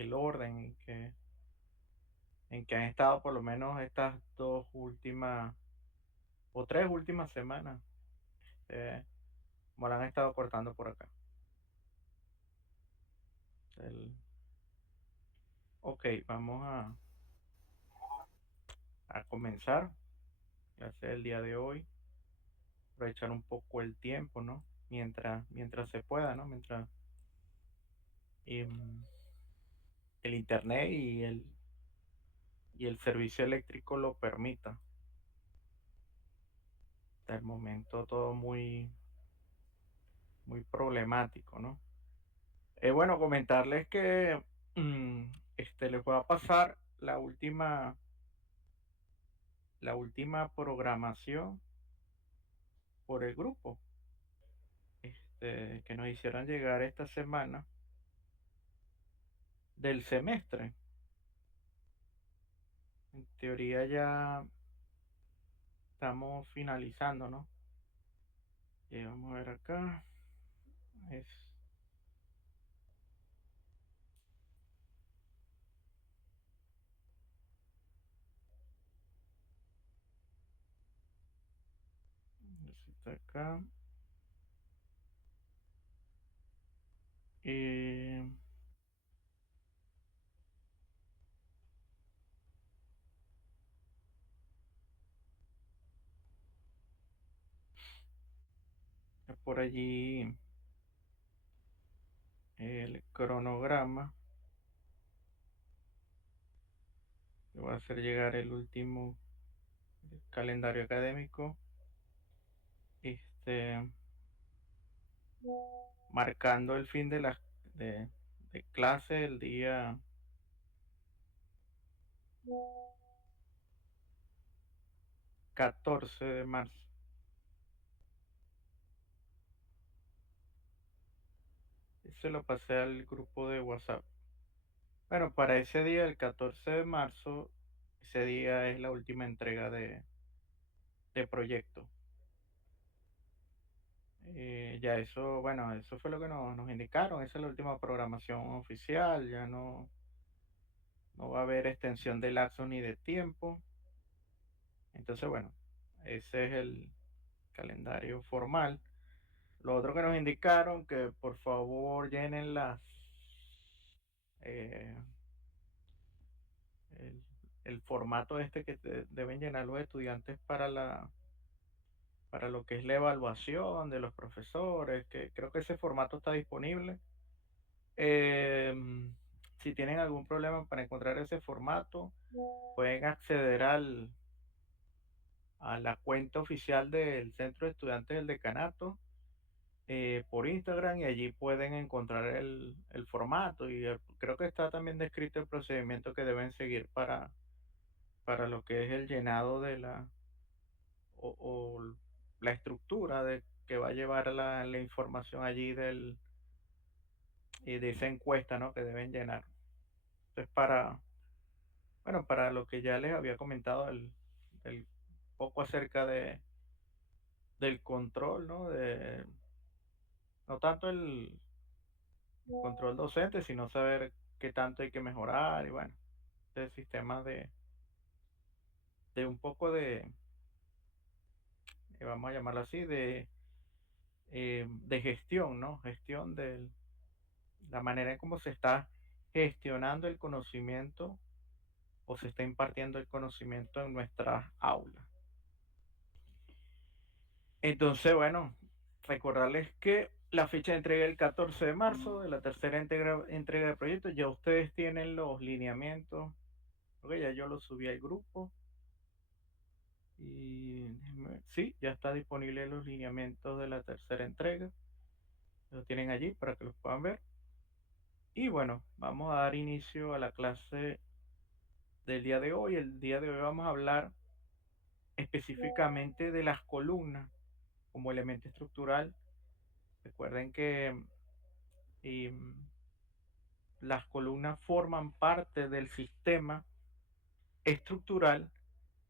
el orden en que han estado por lo menos estas 2 últimas o 3 últimas semanas, como la han estado cortando por acá. El okey, vamos a comenzar clase del día de hoy, aprovechar un poco el tiempo, ¿no? Mientras se pueda, ¿no? Mientras, em, el Internet y el servicio eléctrico lo permita. Hasta el momento todo muy problemático, ¿no? Bueno, comentarles que les voy a pasar la última programación por el grupo que nos hicieron llegar esta semana del semestre. En teoría ya estamos finalizando, ¿no? Vamos a ver acá. Es, está acá. Eh, por allí el cronograma. Le voy a hacer llegar el último calendario académico. Este, marcando el fin de clase el día 14 de marzo. Se lo pasé al grupo de WhatsApp. Bueno, para ese día, el 14 de marzo, ese día es la última entrega de proyecto. Ya eso, bueno, eso fue lo que nos indicaron. Esa es la última programación oficial. Ya no va a haber extensión de lapso ni de tiempo. Entonces, bueno, ese es el calendario formal. Lo otro que nos indicaron, que por favor llenen eh, el formato que deben llenar los estudiantes para lo que es la evaluación de los profesores, que creo que ese formato está disponible. Si tienen algún problema para encontrar ese formato, pueden acceder a la cuenta oficial del Centro de Estudiantes del Decanato por Instagram, y allí pueden encontrar el formato y creo que está también descrito el procedimiento que deben seguir para lo que es el llenado o la estructura que va a llevar la información allí y de esa encuesta, ¿no? Que deben llenar. Entonces, bueno, para lo que ya les había comentado, el poco acerca del control, ¿no? No tanto el control docente, sino saber qué tanto hay que mejorar y bueno, el sistema de un poco vamos a llamarlo así, de gestión, ¿no? Gestión de la manera en cómo se está gestionando el conocimiento o se está impartiendo el conocimiento en nuestras aulas. Entonces, bueno, recordarles que la fecha de entrega es el 14 de marzo de la tercera entrega del proyecto. Ya ustedes tienen los lineamientos. Ok, ya yo los subí al grupo. Y sí, ya está disponible los lineamientos de la tercera entrega. Los tienen allí para que los puedan ver. Y bueno, vamos a dar inicio a la clase del día de hoy. El día de hoy vamos a hablar específicamente de las columnas como elemento estructural. Recuerden que em, las columnas forman parte del sistema estructural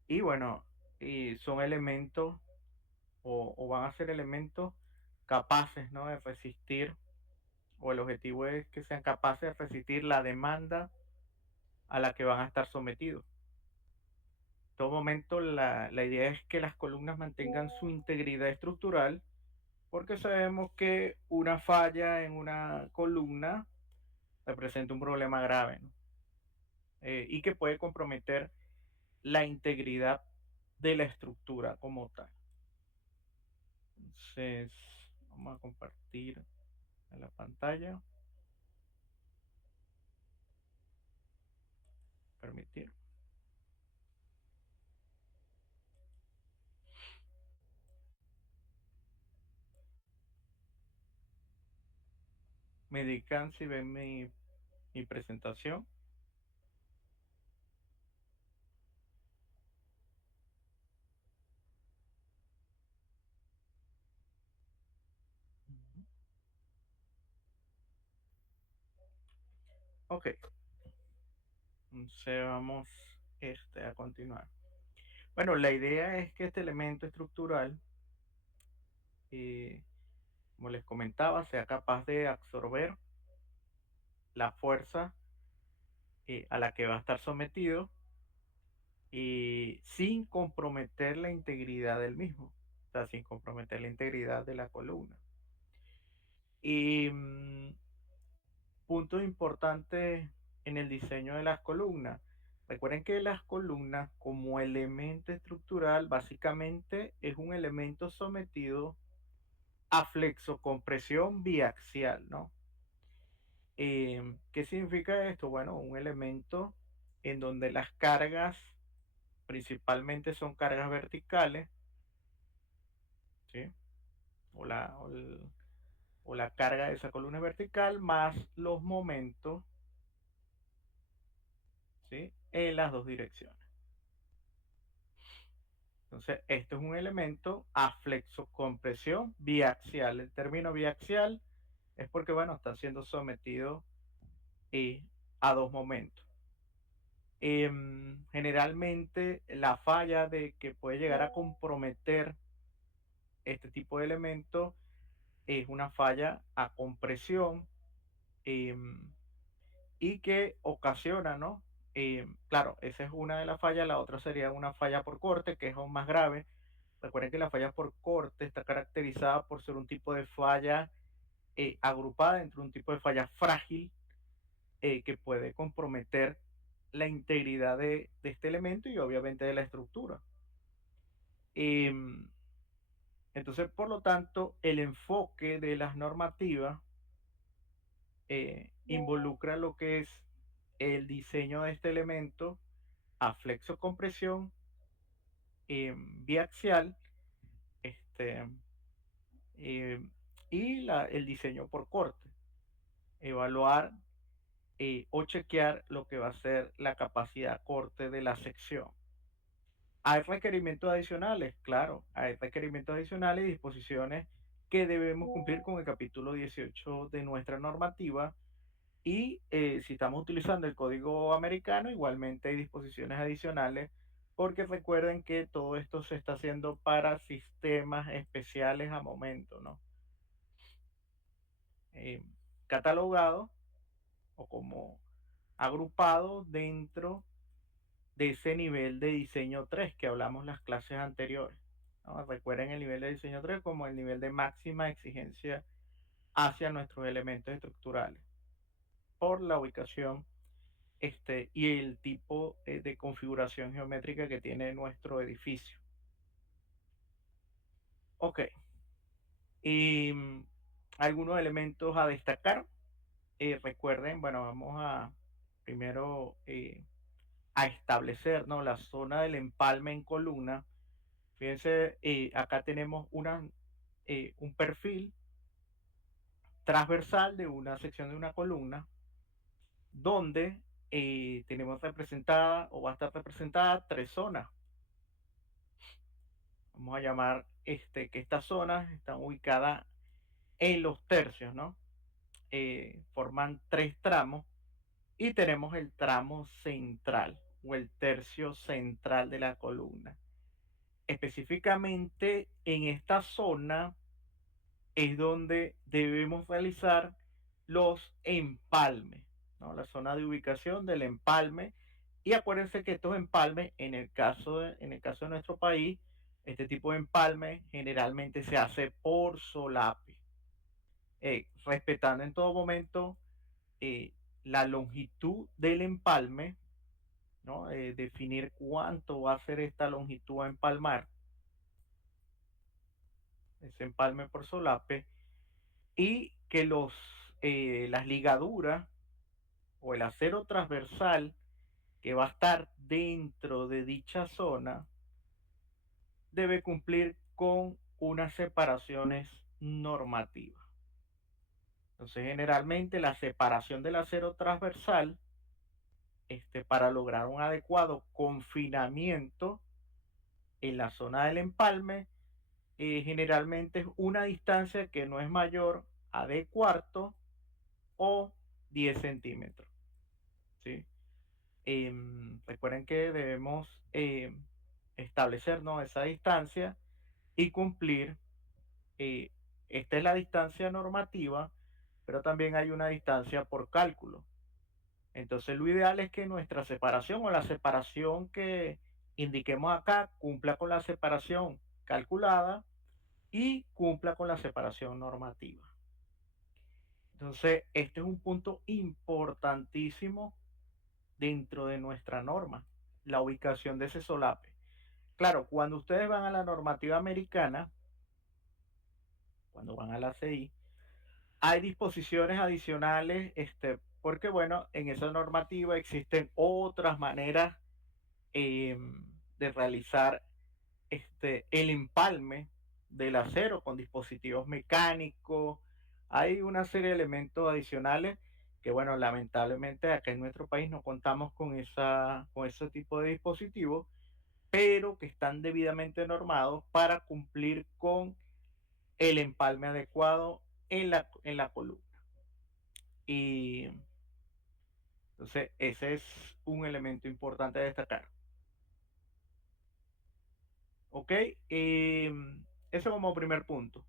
y bueno, y son elementos o van a ser elementos capaces, ¿no? De resistir o el objetivo es que sean capaces de resistir la demanda a la que van a estar sometidos. En todo momento la idea es que las columnas mantengan su integridad estructural, porque sabemos que una falla en una columna representa un problema grave, ¿no? Y que puede comprometer la integridad de la estructura como tal. Entonces, vamos a compartir en la pantalla, permitir. Me indican si ven mi presentación. Ok, entonces vamos a continuar. Bueno, la idea es que este elemento estructural, eh, como les comentaba, sea capaz de absorber la fuerza a la que va a estar sometido y sin comprometer la integridad del mismo, o sea, sin comprometer la integridad de la columna. Y puntos importantes en el diseño de las columnas. Recuerden que las columnas como elemento estructural básicamente es un elemento sometido a flexocompresión biaxial, ¿no? ¿Qué significa esto? Bueno, un elemento en donde las cargas principalmente son cargas verticales, ¿sí? O la carga de esa columna vertical más los momentos, ¿sí? En las dos direcciones. Entonces, esto es un elemento a flexocompresión biaxial. El término biaxial es porque, bueno, está siendo sometido a dos momentos. Generalmente, la falla de que puede llegar a comprometer este tipo de elementos es una falla a compresión, em, y que ocasiona, ¿no? Claro, esa es una de las fallas, la otra sería una falla por corte, que es aún más grave. Recuerden que la falla por corte está caracterizada por ser un tipo de falla agrupada dentro de un tipo de falla frágil, que puede comprometer la integridad de este elemento y obviamente de la estructura. Em, entonces, por lo tanto, el enfoque de las normativas involucra lo que es el diseño de este elemento a flexocompresión biaxial, este, eh, y el diseño por corte. Evaluar o chequear lo que va a ser la capacidad corte de la sección. Hay requerimientos adicionales, claro, hay requerimientos adicionales y disposiciones que debemos cumplir con el capítulo 18 de nuestra normativa. Y si estamos utilizando el código americano, igualmente hay disposiciones adicionales, porque recuerden que todo esto se está haciendo para sistemas especiales a momento, ¿no? Eh, Catalogado o como agrupado dentro de ese nivel de diseño 3 que hablamos las clases anteriores, ¿no? Recuerden el nivel de diseño 3 como el nivel de máxima exigencia hacia nuestros elementos estructurales por la ubicación y el tipo de configuración geométrica que tiene nuestro edificio. Ok, y algunos elementos a destacar. Recuerden, bueno, vamos a primero a establecer, ¿no?, la zona del empalme en columna. Fíjense, acá tenemos un perfil transversal de una sección de una columna donde tenemos representada o va a estar representada tres zonas. Vamos a llamar que estas zonas están ubicadas en los tercios, ¿no? Forman tres tramos y tenemos el tramo central o el tercio central de la columna. Específicamente en esta zona es donde debemos realizar los empalmes, ¿no? La zona de ubicación del empalme. Y acuérdense que estos empalmes, en el caso de nuestro país, este tipo de empalme generalmente se hace por solape, respetando en todo momento eh, la longitud del empalme, ¿no? Definir cuánto va a ser esta longitud a empalmar, ese empalme por solape, y que las ligaduras o el acero transversal que va a estar dentro de dicha zona debe cumplir con unas separaciones normativas. Entonces, generalmente la separación del acero transversal, para lograr un adecuado confinamiento en la zona del empalme, generalmente es una distancia que no es mayor a d cuarto o 10 centímetros. ¿Sí? Recuerden que debemos establecer, ¿no?, esa distancia y cumplir. eh, Esta es la distancia normativa, pero también hay una distancia por cálculo. Entonces lo ideal es que nuestra separación o la separación que indiquemos acá cumpla con la separación calculada y cumpla con la separación normativa. Entonces, este es un punto importantísimo dentro de nuestra norma, la ubicación de ese solape. Claro, cuando ustedes van a la normativa americana, cuando van a la CI, hay disposiciones adicionales, porque bueno, en esa normativa existen otras maneras eh, de realizar el empalme del acero con dispositivos mecánicos. Hay una serie de elementos adicionales que, bueno, lamentablemente acá en nuestro país no contamos con ese tipo de dispositivos, pero que están debidamente normados para cumplir con el empalme adecuado en la columna. Y entonces ese es un elemento importante a destacar. ¿Ok? Eso como primer punto.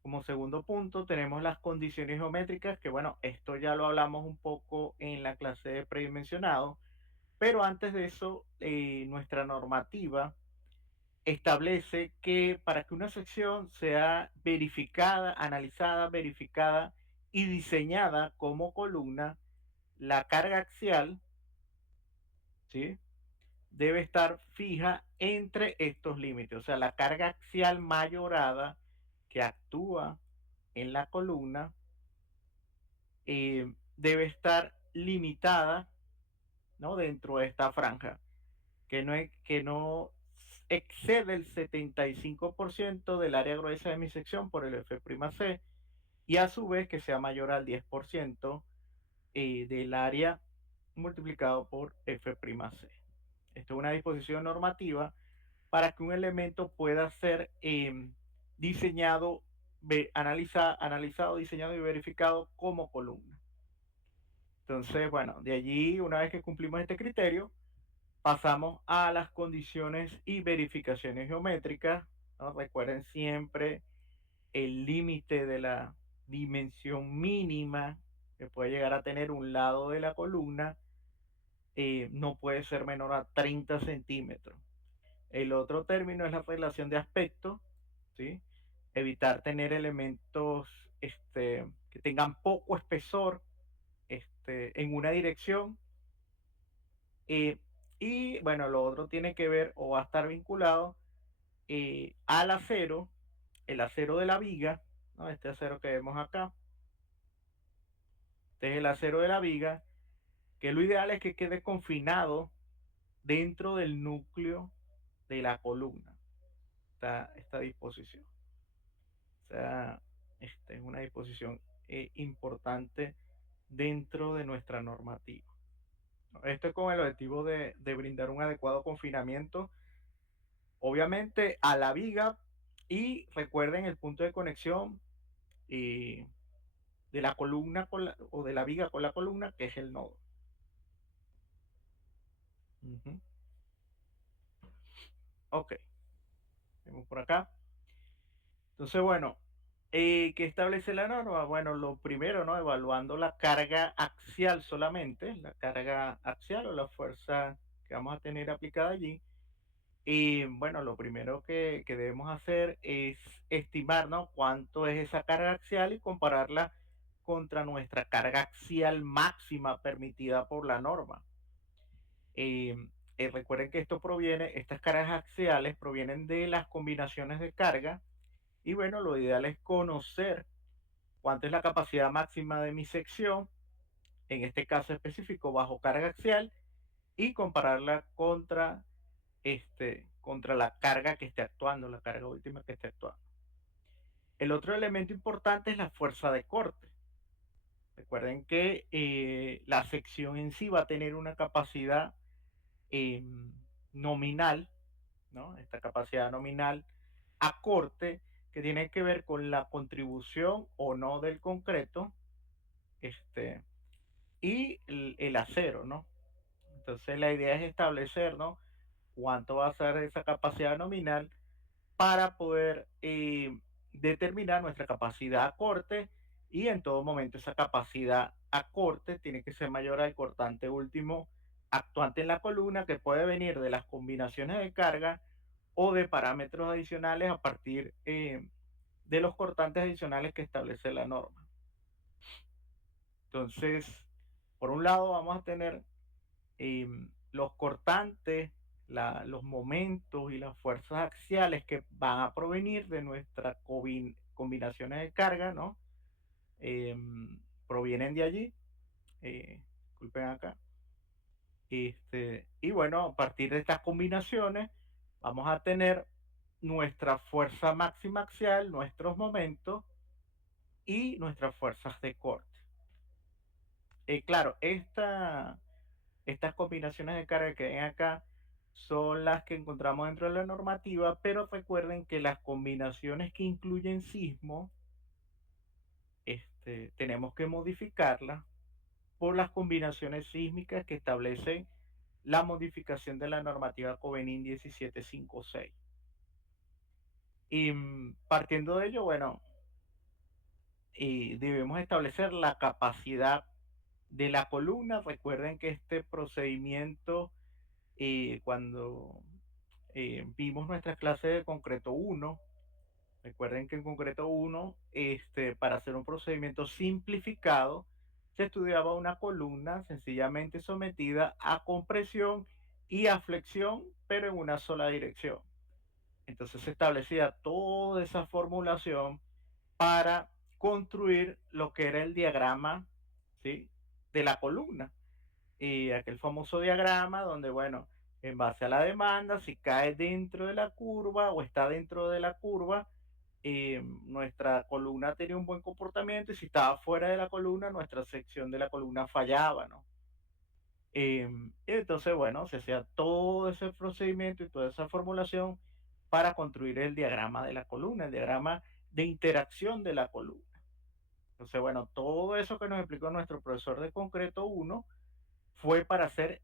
Como segundo punto tenemos las condiciones geométricas, que bueno, esto ya lo hablamos un poco en la clase de predimensionado, pero antes de eso, nuestra normativa establece que para que una sección sea verificada, analizada, verificada y diseñada como columna, la carga axial, ¿sí?, debe estar fija entre estos límites. O sea, la carga axial mayorada que actúa en la columna debe estar limitada, ¿no?, dentro de esta franja, que no excede el 75% del área gruesa de mi sección por el F'C, y a su vez que sea mayor al 10% del área multiplicado por F'C. Esto es una disposición normativa para que un elemento pueda ser diseñado, analizado, diseñado y verificado como columna. Entonces, bueno, de allí, una vez que cumplimos este criterio, pasamos a las condiciones y verificaciones geométricas, ¿no? Recuerden siempre el límite de la dimensión mínima que puede llegar a tener un lado de la columna, no puede ser menor a 30 centímetros. El otro término es la relación de aspecto, ¿sí? Evitar tener elementos que tengan poco espesor en una dirección. eh, y bueno, lo otro tiene que ver o va a estar vinculado al acero, el acero de la viga, ¿no? Este acero que vemos acá. Este es el acero de la viga, que lo ideal es que quede confinado dentro del núcleo de la columna, esta disposición. O sea, esta es una disposición importante dentro de nuestra normativa. Esto es con el objetivo de brindar un adecuado confinamiento, obviamente, a la viga, y recuerden el punto de conexión de la columna o de la viga con la columna, que es el nodo. Ok, vemos por acá. Entonces, bueno, ¿Qué establece la norma? Bueno, lo primero, ¿no? Evaluando la carga axial solamente, la carga axial o la fuerza que vamos a tener aplicada allí. Y bueno, lo primero que debemos hacer es estimar, ¿no? Cuánto es esa carga axial y compararla contra nuestra carga axial máxima permitida por la norma. Eh, Recuerden que estas cargas axiales provienen de las combinaciones de carga y bueno, lo ideal es conocer cuánto es la capacidad máxima de mi sección, en este caso específico bajo carga axial, y compararla contra la carga que esté actuando, la carga última que esté actuando. El otro elemento importante es la fuerza de corte. Recuerden que la sección en sí va a tener una capacidad em, nominal, ¿no? Esta capacidad nominal a corte que tiene que ver con la contribución o no del concreto este, y el acero, ¿no? Entonces la idea es establecer, ¿no? Cuánto va a ser esa capacidad nominal para poder determinar nuestra capacidad a corte y en todo momento esa capacidad a corte tiene que ser mayor al cortante último actuante en la columna que puede venir de las combinaciones de carga o de parámetros adicionales a partir de los cortantes adicionales que establece la norma. Entonces, por un lado vamos a tener los cortantes, los momentos y las fuerzas axiales que van a provenir de nuestras combinaciones de carga, ¿no? Provienen de allí. Disculpen acá. Y bueno, a partir de estas combinaciones vamos a tener nuestra fuerza máxima axial, nuestros momentos y nuestras fuerzas de corte. Claro, estas combinaciones de carga que ven acá son las que encontramos dentro de la normativa, pero recuerden que las combinaciones que incluyen sismo, tenemos que modificarlas por las combinaciones sísmicas que establecen la modificación de la normativa Covenin 1756. Y partiendo de ello, bueno, debemos establecer la capacidad de la columna. Recuerden que este procedimiento, cuando vimos nuestras clases de concreto 1, recuerden que en concreto 1, para hacer un procedimiento simplificado, se estudiaba una columna sencillamente sometida a compresión y a flexión, pero en una sola dirección. Entonces se establecía toda esa formulación para construir lo que era el diagrama, ¿sí? De la columna. Y aquel famoso diagrama donde, bueno, en base a la demanda, si cae dentro de la curva o está dentro de la curva, nuestra columna tenía un buen comportamiento y si estaba fuera de la columna, nuestra sección de la columna fallaba, ¿no? Y entonces, bueno, se hacía todo ese procedimiento y toda esa formulación para construir el diagrama de la columna, el diagrama de interacción de la columna. Entonces, bueno, todo eso que nos explicó nuestro profesor de concreto 1 fue para hacer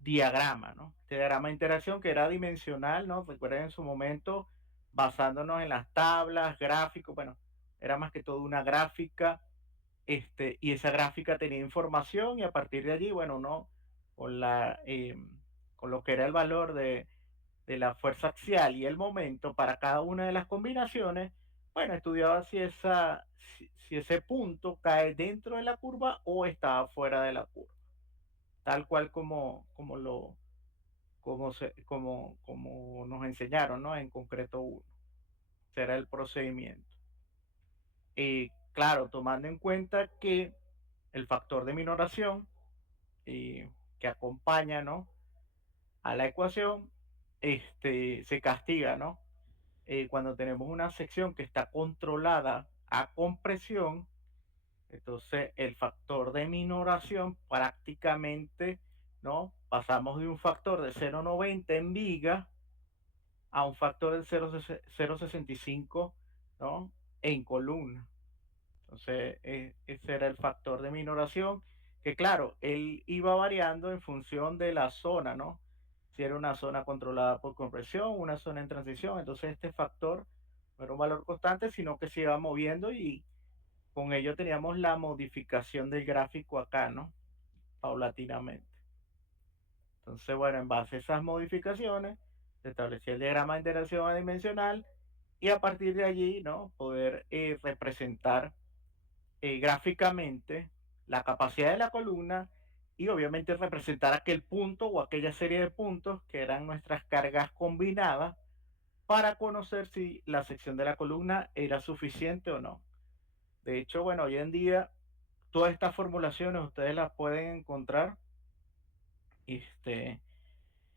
diagrama, ¿no? Este diagrama de interacción que era dimensional, ¿no? Recuerden en su momento, basándonos en las tablas, gráficos, bueno, era más que todo una gráfica, y esa gráfica tenía información y a partir de allí, bueno, uno con con lo que era el valor de la fuerza axial y el momento para cada una de las combinaciones, bueno, estudiaba si ese punto cae dentro de la curva o estaba fuera de la curva, tal cual como nos enseñaron, ¿no? En concreto 1. Será el procedimiento. Claro, tomando en cuenta que el factor de minoración que acompaña, ¿no? A la ecuación, se castiga, ¿no? Cuando tenemos una sección que está controlada a compresión, entonces el factor de minoración prácticamente, ¿no? Pasamos de un factor de 0,90 en viga a un factor de 0,65, ¿no? En columna. Entonces, ese era el factor de minoración, que claro, él iba variando en función de la zona, ¿no? Si era una zona controlada por compresión, una zona en transición, entonces este factor no era un valor constante, sino que se iba moviendo y con ello teníamos la modificación del gráfico acá, ¿no? Paulatinamente. Entonces, bueno, en base a esas modificaciones, se establecía el diagrama de interacción adimensional y a partir de allí, ¿no? Poder representar gráficamente la capacidad de la columna y obviamente representar aquel punto o aquella serie de puntos que eran nuestras cargas combinadas para conocer si la sección de la columna era suficiente o no. De hecho, bueno, hoy en día todas estas formulaciones ustedes las pueden encontrar este,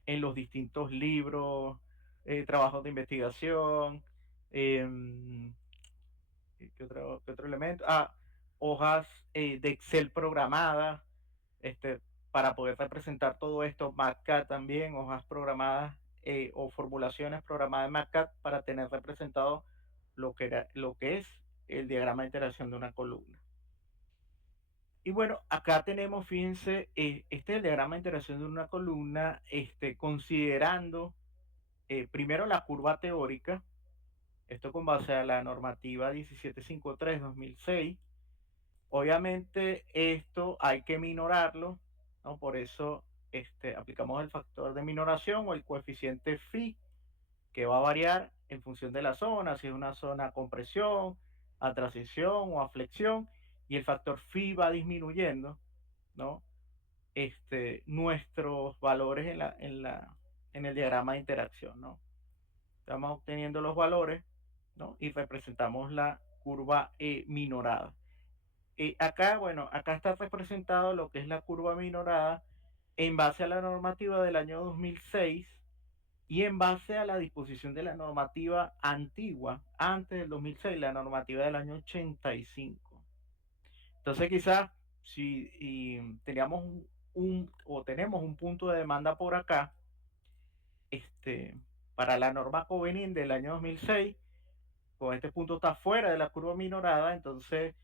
en los distintos libros, trabajos de investigación, em, qué otro elemento? Hojas de Excel programadas, este, para poder representar todo esto, MATCAD también, hojas programadas o formulaciones programadas en MATCAD para tener representado lo que es el diagrama de interacción de una columna. Y bueno, acá tenemos, fíjense, este es el diagrama de interacción de una columna, considerando primero la curva teórica, esto con base a la normativa 1753-2006. Obviamente esto hay que minorarlo, ¿no? Por eso aplicamos el factor de minoración o el coeficiente phi, que va a variar en función de la zona, si es una zona a compresión, a transición o a flexión, y el factor phi va disminuyendo, ¿no? Nuestros valores en el diagrama de interacción, ¿no? Estamos obteniendo los valores, ¿no? Y representamos la curva minorada. Acá, bueno, acá está representado lo que es la curva minorada en base a la normativa del año 2006 y en base a la disposición de la normativa antigua, antes del 2006, la normativa del año 85. Entonces, quizás si teníamos o tenemos un punto de demanda por acá, este, para la norma Covenin del año 2006, con este punto está fuera de la curva minorada, entonces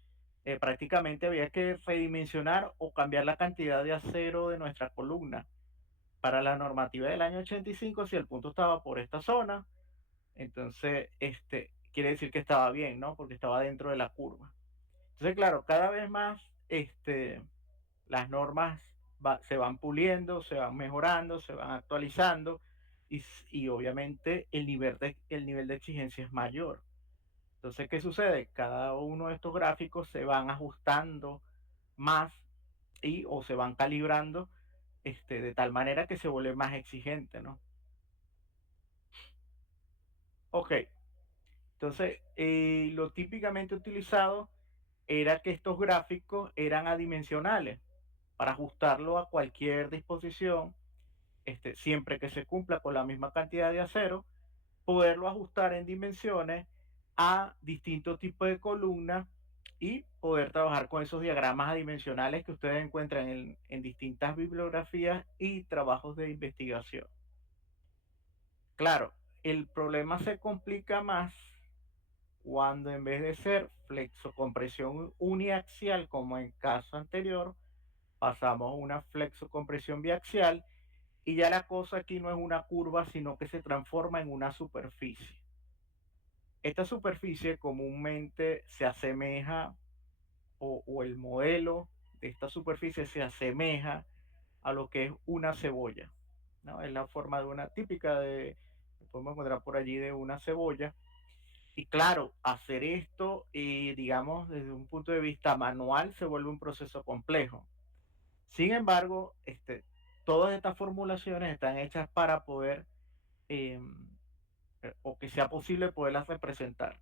prácticamente había que redimensionar o cambiar la cantidad de acero de nuestra columna. Para la normativa del año 85, si el punto estaba por esta zona, entonces quiere decir que estaba bien, ¿no? Porque estaba dentro de la curva. Entonces, claro, cada vez más las normas se van puliendo, se van mejorando, se van actualizando y obviamente el nivel de exigencia es mayor. Entonces, ¿qué sucede? Cada uno de estos gráficos se van ajustando más o se van calibrando de tal manera que se vuelve más exigente, ¿no? Ok, entonces lo típicamente utilizado era que estos gráficos eran adimensionales para ajustarlo a cualquier disposición, siempre que se cumpla con la misma cantidad de acero, poderlo ajustar en dimensiones a distintos tipos de columnas y poder trabajar con esos diagramas adimensionales que ustedes encuentran en distintas bibliografías y trabajos de investigación. Claro, el problema se complica más cuando en vez de ser flexocompresión uniaxial como en caso anterior, pasamos a una flexocompresión biaxial y ya la cosa aquí no es una curva, sino que se transforma en una superficie. Esta superficie comúnmente se asemeja o el modelo de esta superficie se asemeja a lo que es una cebolla, ¿no? Es la forma de una típica podemos encontrar por allí de una cebolla. Y claro, hacer esto, digamos, desde un punto de vista manual se vuelve un proceso complejo. Sin embargo, todas estas formulaciones están hechas para poder, eh, o que sea posible poderlas representar.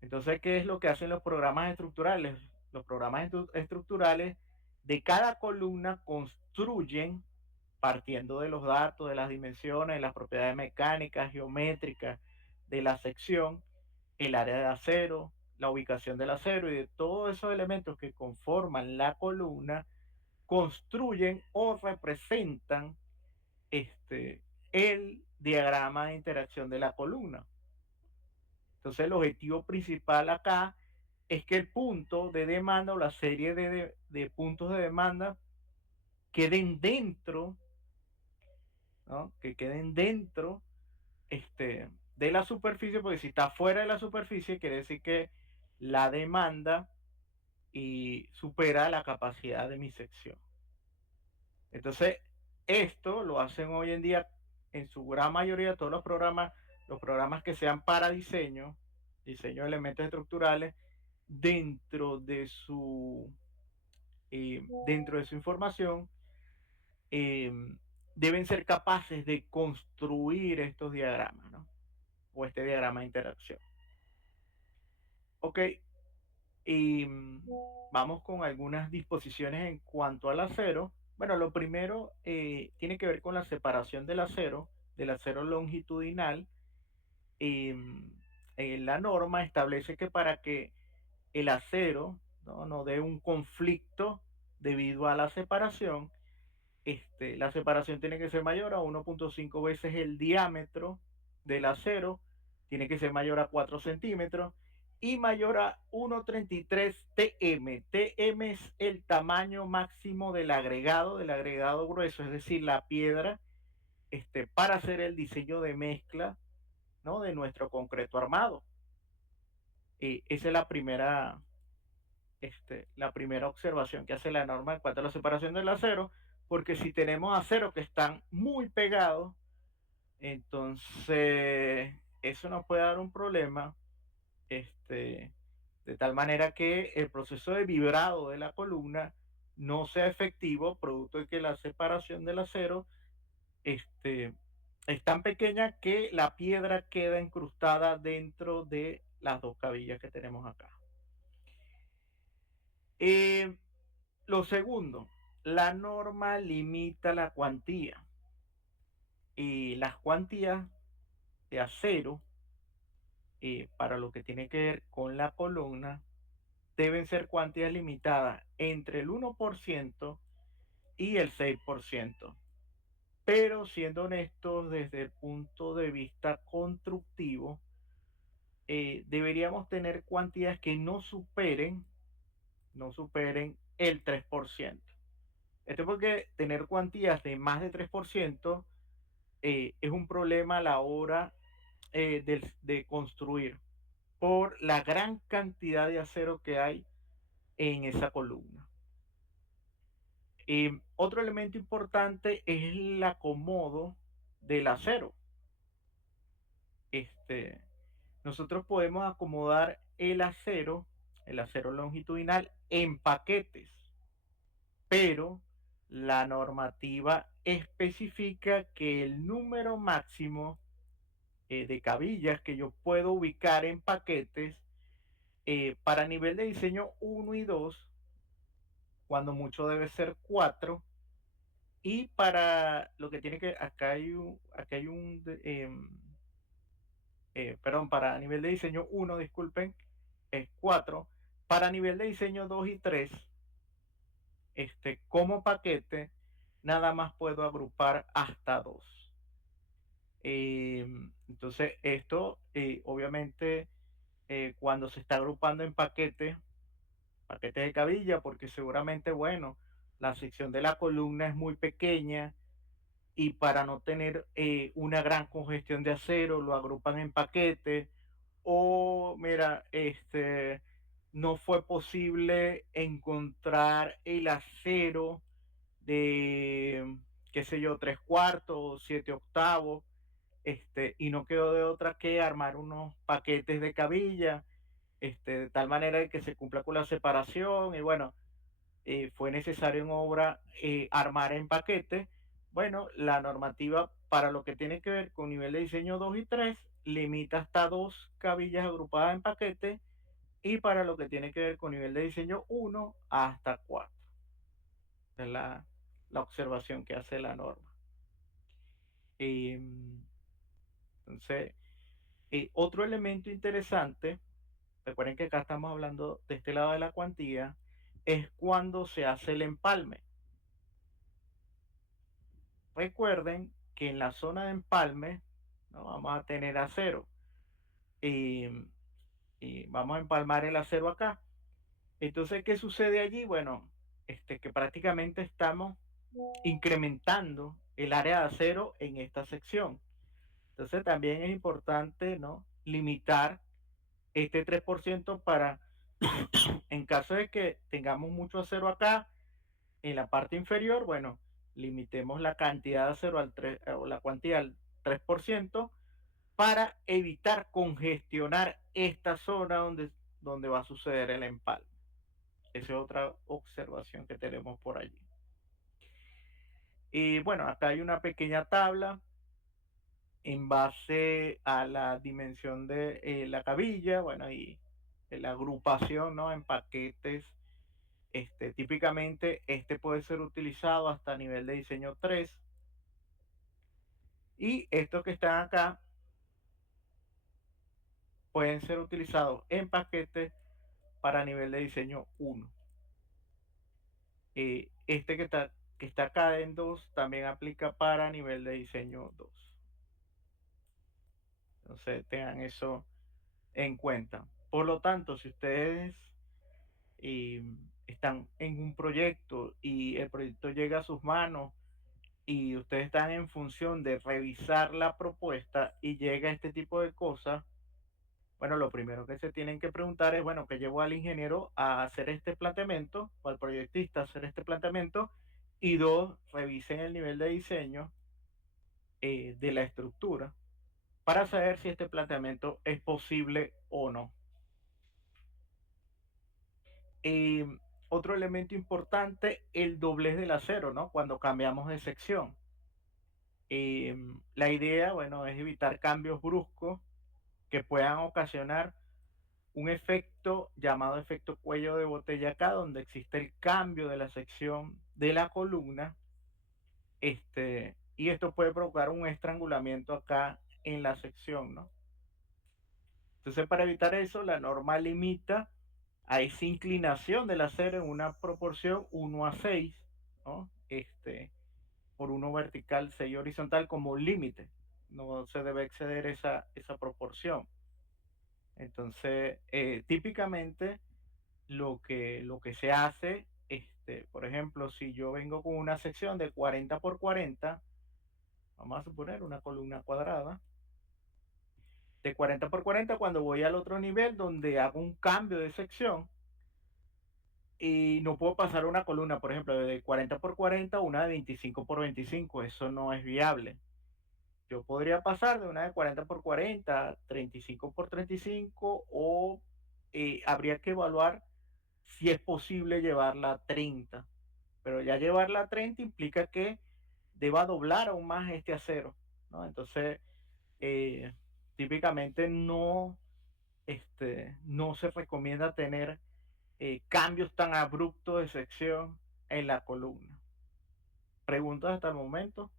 Entonces, ¿qué es lo que hacen los programas estructurales? Los programas estructurales de cada columna construyen, partiendo de los datos, de las dimensiones, de las propiedades mecánicas, geométricas de la sección, el área de acero, la ubicación del acero y de todos esos elementos que conforman la columna, construyen o representan el diagrama de interacción de la columna. Entonces, el objetivo principal acá es que el punto de demanda o la serie de puntos de demanda queden dentro, ¿no? Que queden dentro de la superficie, porque si está fuera de la superficie, quiere decir que la demanda y supera la capacidad de mi sección. Entonces, esto lo hacen hoy en día en su gran mayoría todos los programas que sean para diseño, diseño de elementos estructurales, dentro de su, dentro de su información, eh, deben ser capaces de construir estos diagramas, ¿no? O este diagrama de interacción. Ok, y vamos con algunas disposiciones en cuanto al acero. Bueno, lo primero tiene que ver con la separación del acero longitudinal. La norma establece que para que el acero no dé un conflicto debido a la separación, la separación tiene que ser mayor a 1.5 veces el diámetro del acero, tiene que ser mayor a 4 centímetros y mayor a 1.33 tm. Tm es el tamaño máximo del agregado grueso, es decir, la piedra, para hacer el diseño de mezcla, ¿no?, de nuestro concreto armado. Esa es la primera observación que hace la norma en cuanto a la separación del acero, porque si tenemos aceros que están muy pegados, entonces eso nos puede dar un problema, de tal manera que el proceso de vibrado de la columna no sea efectivo, producto de que la separación del acero este, es tan pequeña que la piedra queda incrustada dentro de las dos cabillas que tenemos acá. Eh, Lo segundo, la norma limita la cuantía y las cuantías de acero, para lo que tiene que ver con la columna, deben ser cuantías limitadas entre el 1% y el 6%. Pero siendo honestos desde el punto de vista constructivo, deberíamos tener cuantías que no superen el 3%. Esto es porque tener cuantías de más de 3% es un problema a la hora de construir por la gran cantidad de acero que hay en esa columna. Otro elemento importante es el acomodo del acero. Nosotros podemos acomodar el acero longitudinal en paquetes, pero la normativa especifica que el número máximo de cabillas que yo puedo ubicar en paquetes, para nivel de diseño 1 y 2, cuando mucho debe ser 4, y para lo que tiene que, perdón, para nivel de diseño 1, disculpen, es 4, para nivel de diseño 2 y 3, como paquete, nada más puedo agrupar hasta 2. Entonces, esto obviamente cuando se está agrupando en paquetes de cabilla, porque seguramente, bueno, la sección de la columna es muy pequeña y para no tener una gran congestión de acero, lo agrupan en paquetes. O, mira, no fue posible encontrar el acero de, qué sé yo, 3/4 o 7/8, y no quedó de otra que armar unos paquetes de cabilla, de tal manera que se cumpla con la separación. Y bueno, fue necesario en obra armar en paquete. Bueno, la normativa para lo que tiene que ver con nivel de diseño 2 y 3 limita hasta 2 cabillas agrupadas en paquete, y para lo que tiene que ver con nivel de diseño 1 hasta 4. Es la observación que hace la norma. Entonces, otro elemento interesante, recuerden que acá estamos hablando de este lado de la cuantía, es cuando se hace el empalme. Recuerden que en la zona de empalme, ¿no?, vamos a tener acero y, y vamos a empalmar el acero acá. Entonces, ¿qué sucede allí? Bueno, que prácticamente estamos incrementando el área de acero en esta sección. Entonces también es importante, ¿no? Limitar este 3% para, en caso de que tengamos mucho acero acá, en la parte inferior, bueno, limitemos la cantidad de acero al 3, o la cuantía al 3% para evitar congestionar esta zona donde va a suceder el empalme. Esa es otra observación que tenemos por allí. Y bueno, acá hay una pequeña tabla en base a la dimensión de la cabilla, bueno, y la agrupación, ¿no? En paquetes. Típicamente este puede ser utilizado hasta nivel de diseño 3 y estos que están acá pueden ser utilizados en paquetes para nivel de diseño 1. Este que está acá en 2 también aplica para nivel de diseño 2. Entonces tengan eso en cuenta. Por lo tanto, si ustedes eh, están en un proyecto y el proyecto llega a sus manos y ustedes están en función de revisar la propuesta y llega este tipo de cosas, bueno, lo primero que se tienen que preguntar es, bueno, ¿qué llevó al ingeniero a hacer este planteamiento o al proyectista a hacer este planteamiento? Y dos, revisen el nivel de diseño de la estructura para saber si este planteamiento es posible o no. Eh, Otro elemento importante, el doblez del acero, ¿no? Cuando cambiamos de sección. La idea, bueno, es evitar cambios bruscos que puedan ocasionar un efecto llamado efecto cuello de botella acá, donde existe el cambio de la sección de la columna, y esto puede provocar un estrangulamiento acá en la sección, ¿no? Entonces, para evitar eso, la norma limita a esa inclinación del acero en una proporción 1:6, ¿no? Por 1 vertical, 6 horizontal como límite. No se debe exceder esa proporción. Entonces, típicamente lo que se hace, por ejemplo, si yo vengo con una sección de 40 por 40, vamos a suponer una columna cuadrada, de 40 por 40, cuando voy al otro nivel donde hago un cambio de sección y no puedo pasar una columna, por ejemplo, de 40 por 40 a una de 25 por 25, eso no es viable. Yo podría pasar de una de 40 por 40, 35 por 35 o habría que evaluar si es posible llevarla a 30. Pero ya llevarla a 30 implica que deba doblar aún más este acero, ¿no? Entonces, eh, típicamente no se recomienda tener cambios tan abruptos de sección en la columna. ¿Preguntas hasta el momento?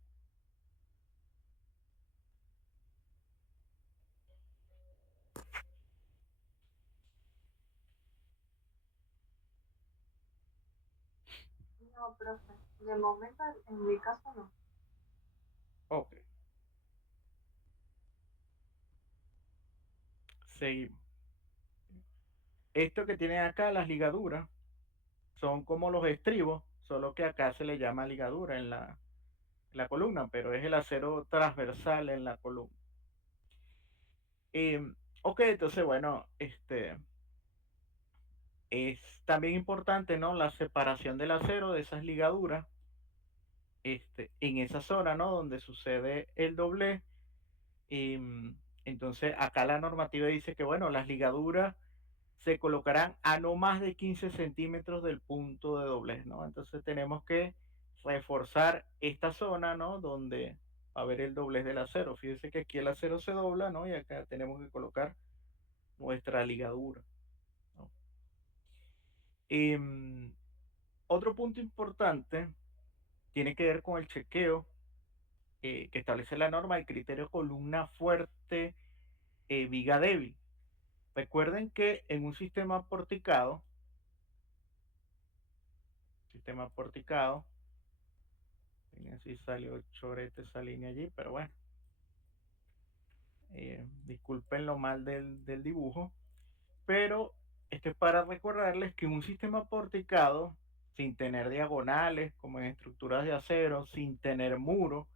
No, profe, de momento en mi caso no. Ok, seguimos. Esto que tienen acá, las ligaduras, son como los estribos, solo que acá se le llama ligadura en la columna, pero es el acero transversal en la columna. Ok, entonces, bueno, es también importante, ¿no? La separación del acero de esas ligaduras, en esa zona, ¿no? Donde sucede el doblez. Entonces, acá la normativa dice que, bueno, las ligaduras se colocarán a no más de 15 centímetros del punto de doblez, ¿no? Entonces tenemos que reforzar esta zona, ¿no? Donde va a haber el doblez del acero. Fíjense que aquí el acero se dobla, ¿no? Y acá tenemos que colocar nuestra ligadura, ¿no? Em, Otro punto importante tiene que ver con el chequeo que establece la norma, el criterio columna fuerte, viga débil. Recuerden que en un sistema porticado, así salió chorete esa línea allí, pero bueno, disculpen lo mal del dibujo, pero esto es para recordarles que un sistema porticado, sin tener diagonales como en estructuras de acero, sin tener muros,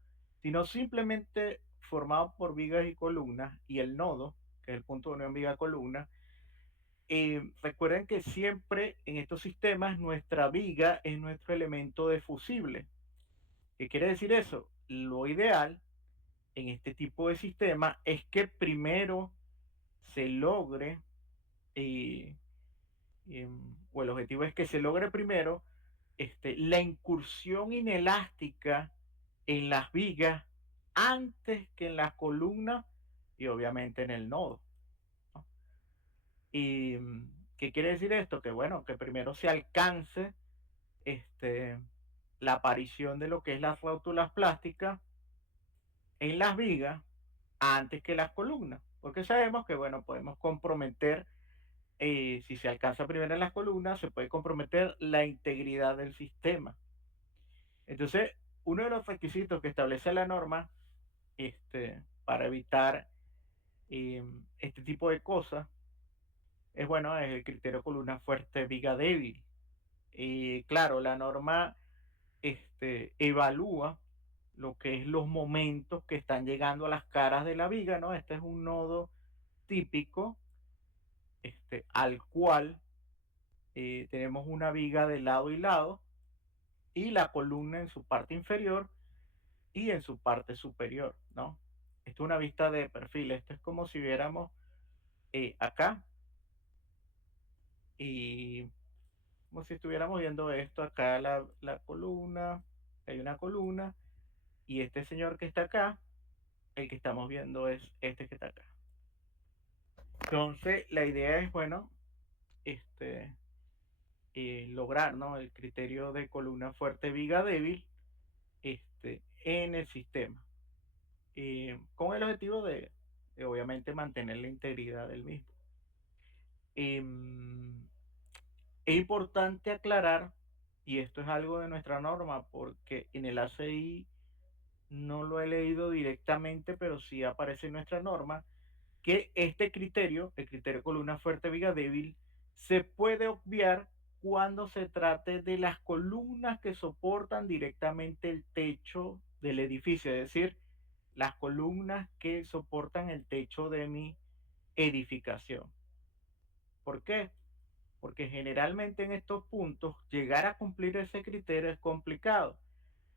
sino simplemente formado por vigas y columnas, y el nodo, que es el punto de unión viga-columna, recuerden que siempre en estos sistemas nuestra viga es nuestro elemento de fusible. ¿Qué quiere decir eso? Lo ideal en este tipo de sistema es que primero se logre, eh, o el objetivo es que se logre primero la incursión inelástica en las vigas antes que en las columnas y obviamente en el nodo, ¿no? ¿Y qué quiere decir esto? Que bueno, que primero se alcance este, la aparición de lo que es las rótulas plásticas en las vigas antes que las columnas, porque sabemos que bueno, podemos comprometer, si se alcanza primero en las columnas, se puede comprometer la integridad del sistema. Entonces, uno de los requisitos que establece la norma para evitar este tipo de cosas es, bueno, es el criterio columna fuerte, viga débil. Y claro, la norma evalúa lo que es los momentos que están llegando a las caras de la viga, ¿no? Este es un nodo típico al cual tenemos una viga de lado y lado y la columna en su parte inferior y en su parte superior, ¿no? Esto es una vista de perfil. Esto es como si viéramos acá y como si estuviéramos viendo esto acá, la columna, hay una columna y este señor que está acá, el que estamos viendo es este que está acá. Entonces, la idea es, bueno, lograr, ¿no? El criterio de columna fuerte, viga débil, en el sistema, con el objetivo de obviamente mantener la integridad del mismo. Es importante aclarar, y esto es algo de nuestra norma, porque en el ACI no lo he leído directamente, pero sí aparece en nuestra norma, que este criterio, el criterio columna fuerte, viga débil, se puede obviar cuando se trate de las columnas que soportan directamente el techo del edificio, es decir, las columnas que soportan el techo de mi edificación. ¿Por qué? Porque generalmente en estos puntos llegar a cumplir ese criterio es complicado,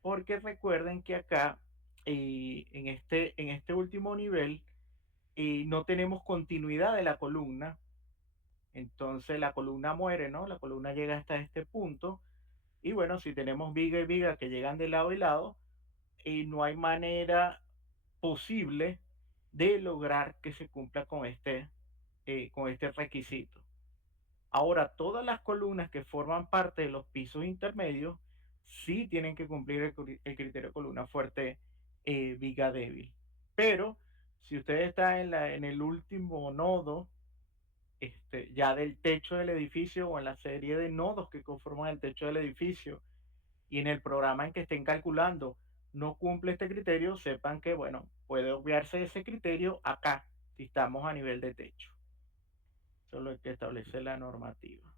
porque recuerden que acá en este último nivel no tenemos continuidad de la columna, entonces la columna muere, ¿no? La columna llega hasta este punto y bueno, si tenemos viga y viga que llegan de lado y lado, no hay manera posible de lograr que se cumpla con este requisito. Ahora, todas las columnas que forman parte de los pisos intermedios sí tienen que cumplir el criterio de columna fuerte, viga débil. Pero si usted está en el último nodo, ya del techo del edificio o en la serie de nodos que conforman el techo del edificio y en el programa en que estén calculando no cumple este criterio, sepan que, bueno, puede obviarse ese criterio acá, si estamos a nivel de techo. Eso es lo que establece la normativa.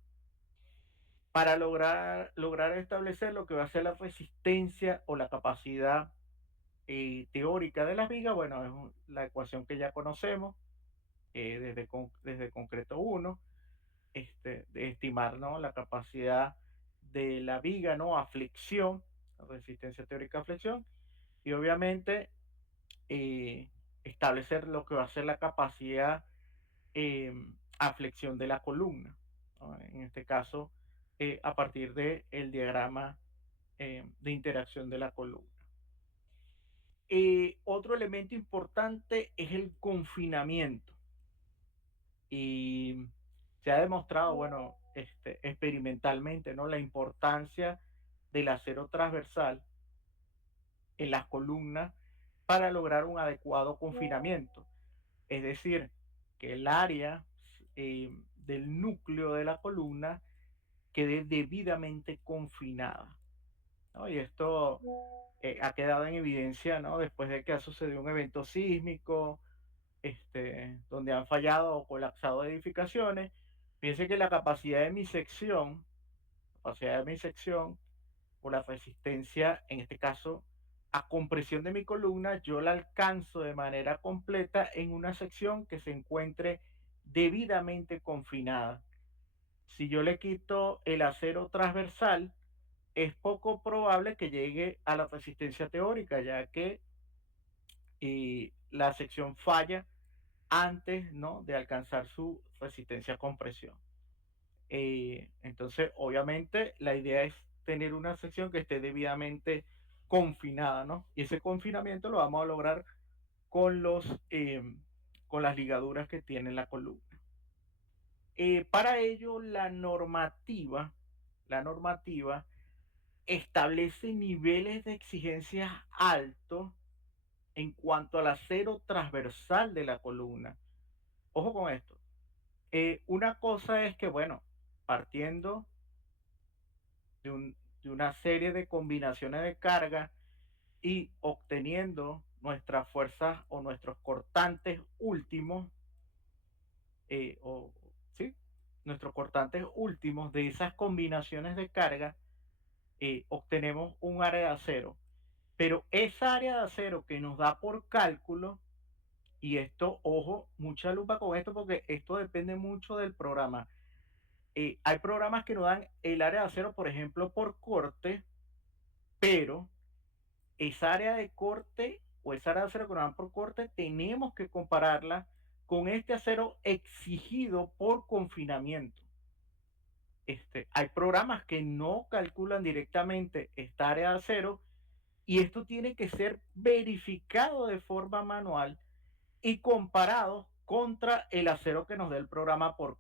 Para lograr establecer lo que va a ser la resistencia o la capacidad teórica de las vigas, bueno, es la ecuación que ya conocemos desde concreto 1, de estimar, ¿no? La capacidad de la viga, ¿no? A flexión, resistencia teórica a flexión, y obviamente eh, establecer lo que va a ser la capacidad eh, a flexión de la columna, ¿no? En este caso, a partir del diagrama de interacción de la columna. Otro elemento importante es el confinamiento. Y se ha demostrado, bueno, experimentalmente, ¿no? La importancia del acero transversal en las columnas para lograr un adecuado confinamiento. Es decir, que el área del núcleo de la columna quede debidamente confinada, ¿no? Y esto ha quedado en evidencia, ¿no? Después de que ha sucedido un evento sísmico, donde han fallado o colapsado edificaciones. Piense que la capacidad de mi sección, por la resistencia, en este caso, a compresión de mi columna, yo la alcanzo de manera completa en una sección que se encuentre debidamente confinada. Si yo le quito el acero transversal, es poco probable que llegue a la resistencia teórica, ya que la sección falla antes, ¿no?, de alcanzar su resistencia a compresión. Entonces, obviamente, la idea es tener una sección que esté debidamente confinada, ¿no? Y ese confinamiento lo vamos a lograr con con las ligaduras que tiene la columna. Para ello, la normativa establece niveles de exigencia altos en cuanto al acero transversal de la columna. Ojo con esto. Una cosa es que, bueno, partiendo de, de una serie de combinaciones de carga y obteniendo nuestras fuerzas o nuestros cortantes últimos, o sí, nuestros cortantes últimos de esas combinaciones de carga, obtenemos un área de acero. Pero esa área de acero que nos da por cálculo, y esto, ojo, mucha lupa con esto porque esto depende mucho del programa. Hay programas que nos dan el área de acero, por ejemplo, por corte, pero esa área de corte o esa área de acero que nos dan por corte, tenemos que compararla con este acero exigido por confinamiento. Hay programas que no calculan directamente esta área de acero y esto tiene que ser verificado de forma manual y comparado contra el acero que nos dé el programa por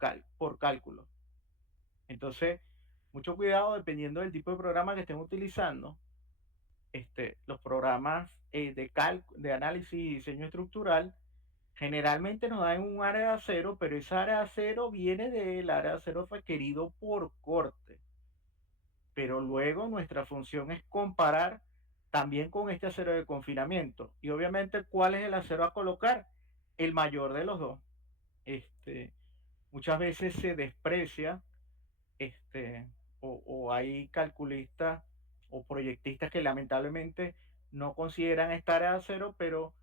cálculo. Entonces, mucho cuidado dependiendo del tipo de programa que estén utilizando. Los programas de análisis y diseño estructural generalmente nos dan un área de acero, pero esa área de acero viene del área de acero requerido por corte. Pero luego nuestra función es comparar también con este acero de confinamiento. Y obviamente, ¿cuál es el acero a colocar? El mayor de los dos. Muchas veces se desprecia, o hay calculistas o proyectistas que lamentablemente no consideran esta área de acero, pero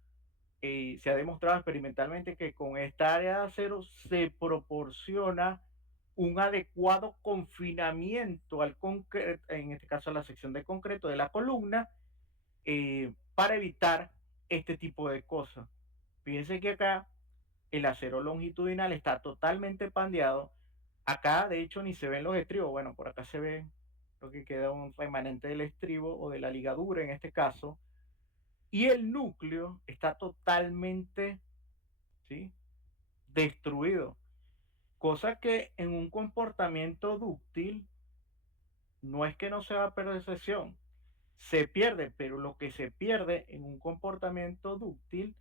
se ha demostrado experimentalmente que con esta área de acero se proporciona un adecuado confinamiento al concreto, en este caso a la sección de concreto de la columna, para evitar este tipo de cosas. Fíjense que acá el acero longitudinal está totalmente pandeado. Acá, de hecho, ni se ven los estribos. Bueno, por acá se ve lo que queda un remanente del estribo o de la ligadura en este caso. Y el núcleo está totalmente, ¿sí?, destruido. Cosa que en un comportamiento dúctil no es que no se va a perder sección, se pierde, pero lo que se pierde en un comportamiento dúctil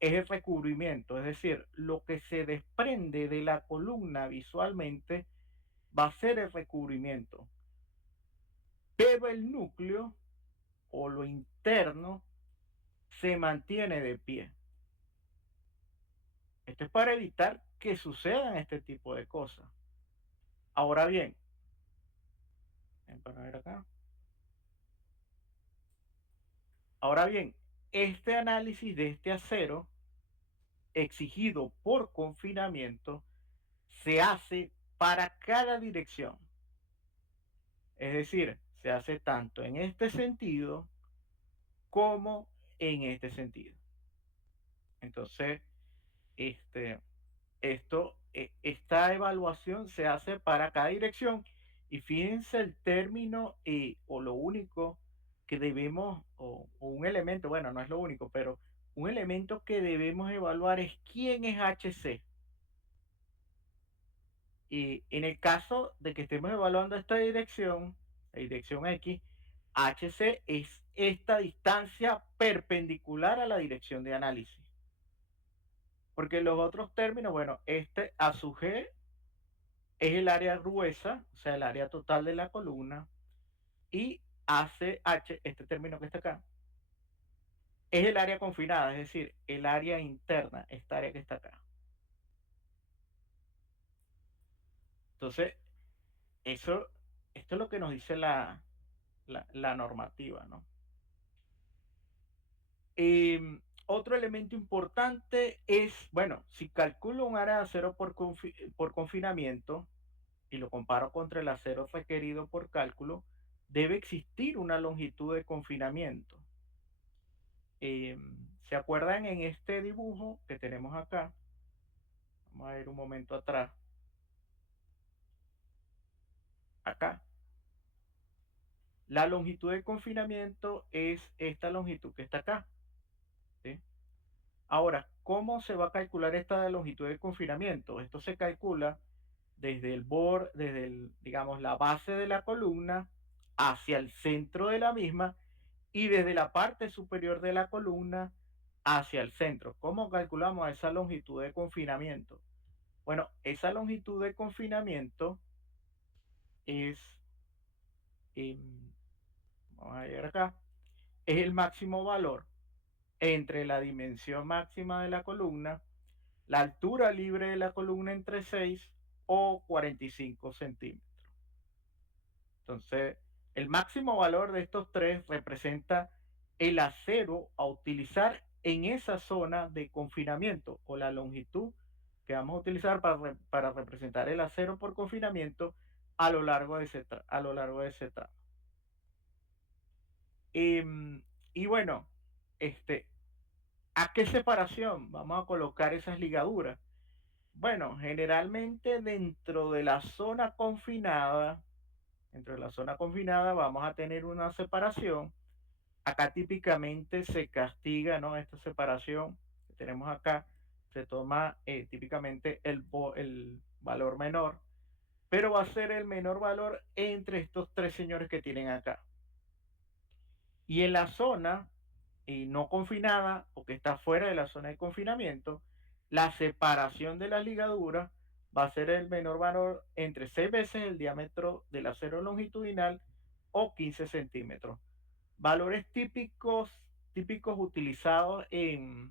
es el recubrimiento, es decir, lo que se desprende de la columna visualmente va a ser el recubrimiento, pero el núcleo o lo interno se mantiene de pie. Esto es para evitar que sucedan este tipo de cosas. Ahora bien, para ver acá. Ahora bien, este análisis de este acero exigido por confinamiento se hace para cada dirección. Es decir, se hace tanto en este sentido como en este sentido. Entonces, este, esta evaluación se hace para cada dirección y fíjense el término o lo único que debemos, o un elemento, bueno, no es lo único, pero un elemento que debemos evaluar es quién es HC. Y en el caso de que estemos evaluando esta dirección, la dirección X, HC es esta distancia perpendicular a la dirección de análisis. Porque los otros términos, bueno, a su G es el área gruesa, o sea, el área total de la columna, y ACH, este término que está acá, es el área confinada, es decir, el área interna, esta área que está acá. Entonces, eso, esto es lo que nos dice la normativa, ¿no? Otro elemento importante es, bueno, si calculo un área de acero por confinamiento y lo comparo contra el acero requerido por cálculo, debe existir una longitud de confinamiento. ¿Se acuerdan en este dibujo que tenemos acá? Vamos a ir un momento atrás. Acá. La longitud de confinamiento es esta longitud que está acá. ¿Sí? Ahora, ¿cómo se va a calcular esta longitud de confinamiento? Esto se calcula desde el borde, digamos, la base de la columna hacia el centro de la misma y desde la parte superior de la columna hacia el centro. ¿Cómo calculamos esa longitud de confinamiento? Bueno, esa longitud de confinamiento es, vamos a ver acá, es el máximo valor entre la dimensión máxima de la columna, la altura libre de la columna entre 6 o 45 centímetros. Entonces, el máximo valor de estos tres representa el acero a utilizar en esa zona de confinamiento o la longitud que vamos a utilizar para representar el acero por confinamiento a lo largo de ese tramo. Y bueno, este, ¿a qué separación vamos a colocar esas ligaduras? Bueno, generalmente dentro de la zona confinada vamos a tener una separación. Acá típicamente se castiga, ¿no? Esta separación que tenemos acá, se toma típicamente el valor menor, pero va a ser el menor valor entre estos tres señores que tienen acá. Y en la zona no confinada o que está fuera de la zona de confinamiento, la separación de la ligadura va a ser el menor valor entre 6 veces el diámetro del acero longitudinal o 15 centímetros. Valores típicos utilizados en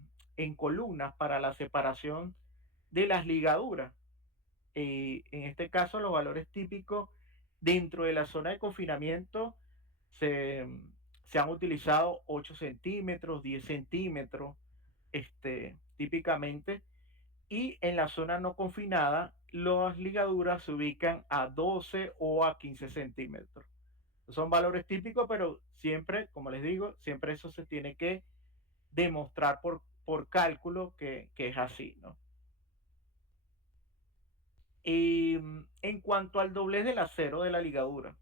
columnas para la separación de las ligaduras. En este caso, los valores típicos dentro de la zona de confinamiento se, se han utilizado 8 centímetros, 10 centímetros, típicamente. Y en la zona no confinada, las ligaduras se ubican a 12 o a 15 centímetros. Son valores típicos, pero siempre, como les digo, siempre eso se tiene que demostrar por cálculo que es así, ¿no? Y en cuanto al doblez del acero de la ligadura,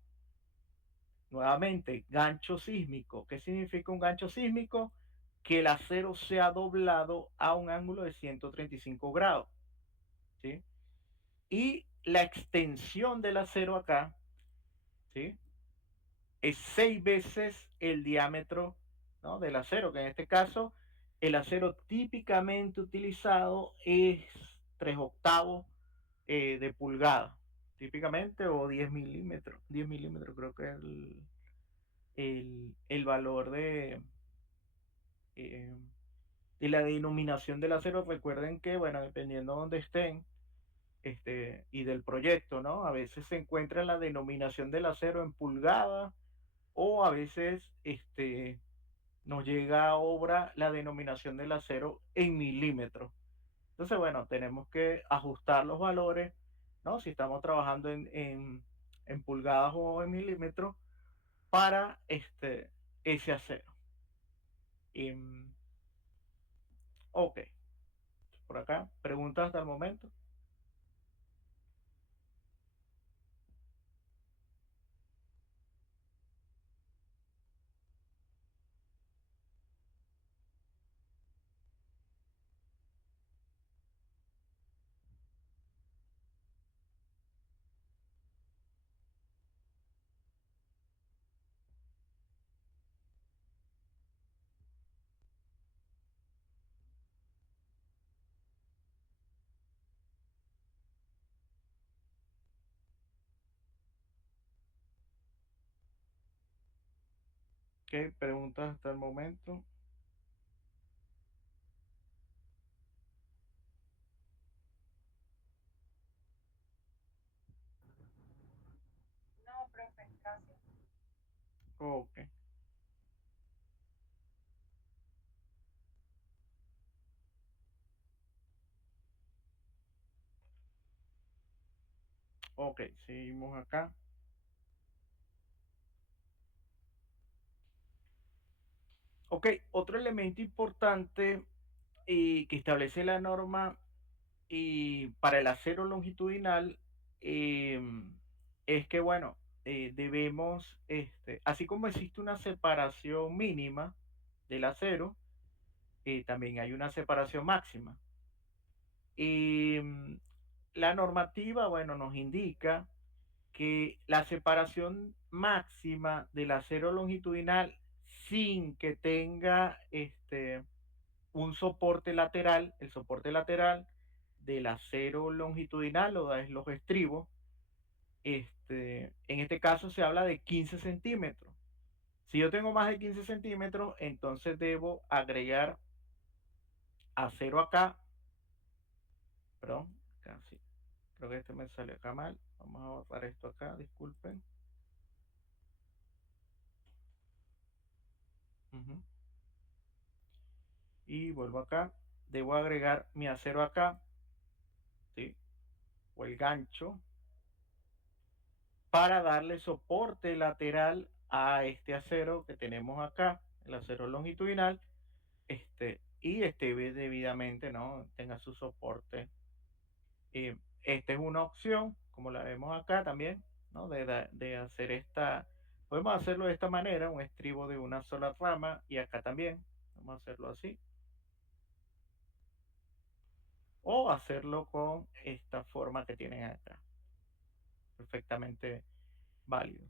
nuevamente, gancho sísmico. ¿Qué significa un gancho sísmico? Que el acero sea doblado a un ángulo de 135 grados. ¿Sí? Y la extensión del acero acá, ¿sí? Es 6 veces el diámetro, ¿no? Del acero, que en este caso el acero típicamente utilizado es 3 octavos de pulgada, típicamente, o 10 milímetros. 10 milímetros creo que es el valor eh, de la denominación del acero. Recuerden que, bueno, dependiendo de donde estén, y del proyecto, ¿no? A veces se encuentra la denominación del acero en pulgada o a veces nos llega a obra la denominación del acero en milímetros. Entonces, bueno, tenemos que ajustar los valores, ¿no? Si estamos trabajando en pulgadas o en milímetros para ese acero. Y, ok, por acá, preguntas hasta el momento. ¿Qué preguntas hasta el momento? No, profe, gracias. Ok. Ok, seguimos acá. Ok, otro elemento importante que establece la norma y para el acero longitudinal es que, bueno, debemos, así como existe una separación mínima del acero, también hay una separación máxima. Y la normativa, bueno, nos indica que la separación máxima del acero longitudinal sin que tenga un soporte lateral, el soporte lateral del acero longitudinal o de los estribos, en este caso se habla de 15 centímetros. Si yo tengo más de 15 centímetros, entonces debo agregar acero acá, perdón, casi, creo que este me salió acá mal. Vamos a borrar esto acá, disculpen. Ujú. Y vuelvo acá. Debo agregar mi acero acá, ¿sí? O el gancho para darle soporte lateral a este acero que tenemos acá, el acero longitudinal, y esté debidamente, ¿no? Tenga su soporte. Esta es una opción, como la vemos acá también, ¿no? De hacer esta, podemos hacerlo de esta manera, un estribo de una sola rama, y acá también, vamos a hacerlo así, o hacerlo con esta forma que tienen acá, perfectamente válido.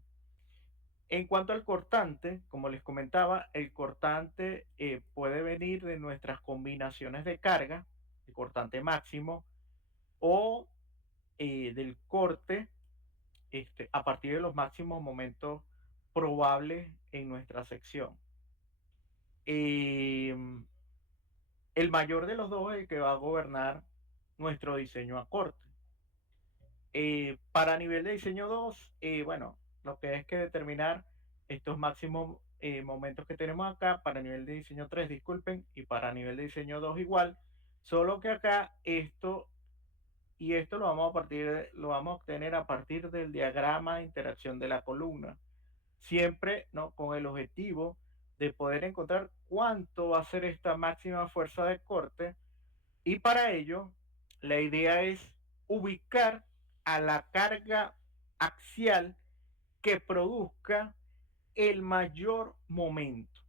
En cuanto al cortante, como les comentaba, el cortante puede venir de nuestras combinaciones de carga, el cortante máximo, o del corte a partir de los máximos momentos probables en nuestra sección. Eh, el mayor de los dos es el que va a gobernar nuestro diseño a corte. Para nivel de diseño 2, bueno, lo que es que determinar estos máximos momentos que tenemos acá, para nivel de diseño 3, disculpen, y para nivel de diseño 2 igual, solo que acá esto y esto lo vamos a obtener a partir del diagrama de interacción de la columna, siempre, ¿no? Con el objetivo de poder encontrar cuánto va a ser esta máxima fuerza de corte, y para ello la idea es ubicar a la carga axial que produzca el mayor momento.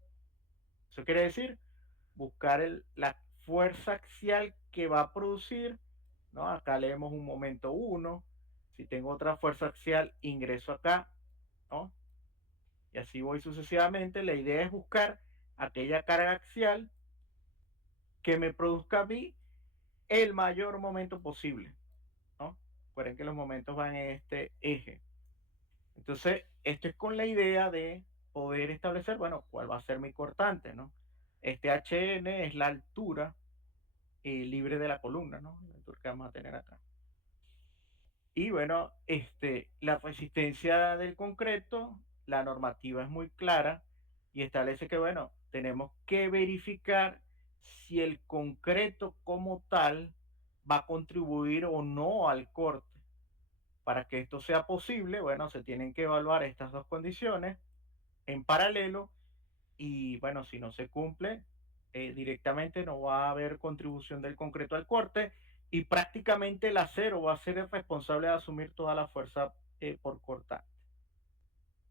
Eso quiere decir buscar la fuerza axial que va a producir, ¿no? Acá leemos un momento uno. Si tengo otra fuerza axial, ingreso acá, ¿no? Y así voy sucesivamente. La idea es buscar aquella carga axial que me produzca a mí el mayor momento posible, ¿no? Recuerden que los momentos van en este eje. Entonces, esto es con la idea de poder establecer, bueno, cuál va a ser mi cortante, ¿no? Este HN es la altura libre de la columna, ¿no? La altura que vamos a tener acá. Y bueno, la resistencia del concreto, la normativa es muy clara y establece que, bueno, tenemos que verificar si el concreto como tal va a contribuir o no al corte. Para que esto sea posible, bueno, se tienen que evaluar estas dos condiciones en paralelo y bueno, si no se cumple, directamente no va a haber contribución del concreto al corte y prácticamente el acero va a ser el responsable de asumir toda la fuerza por cortante.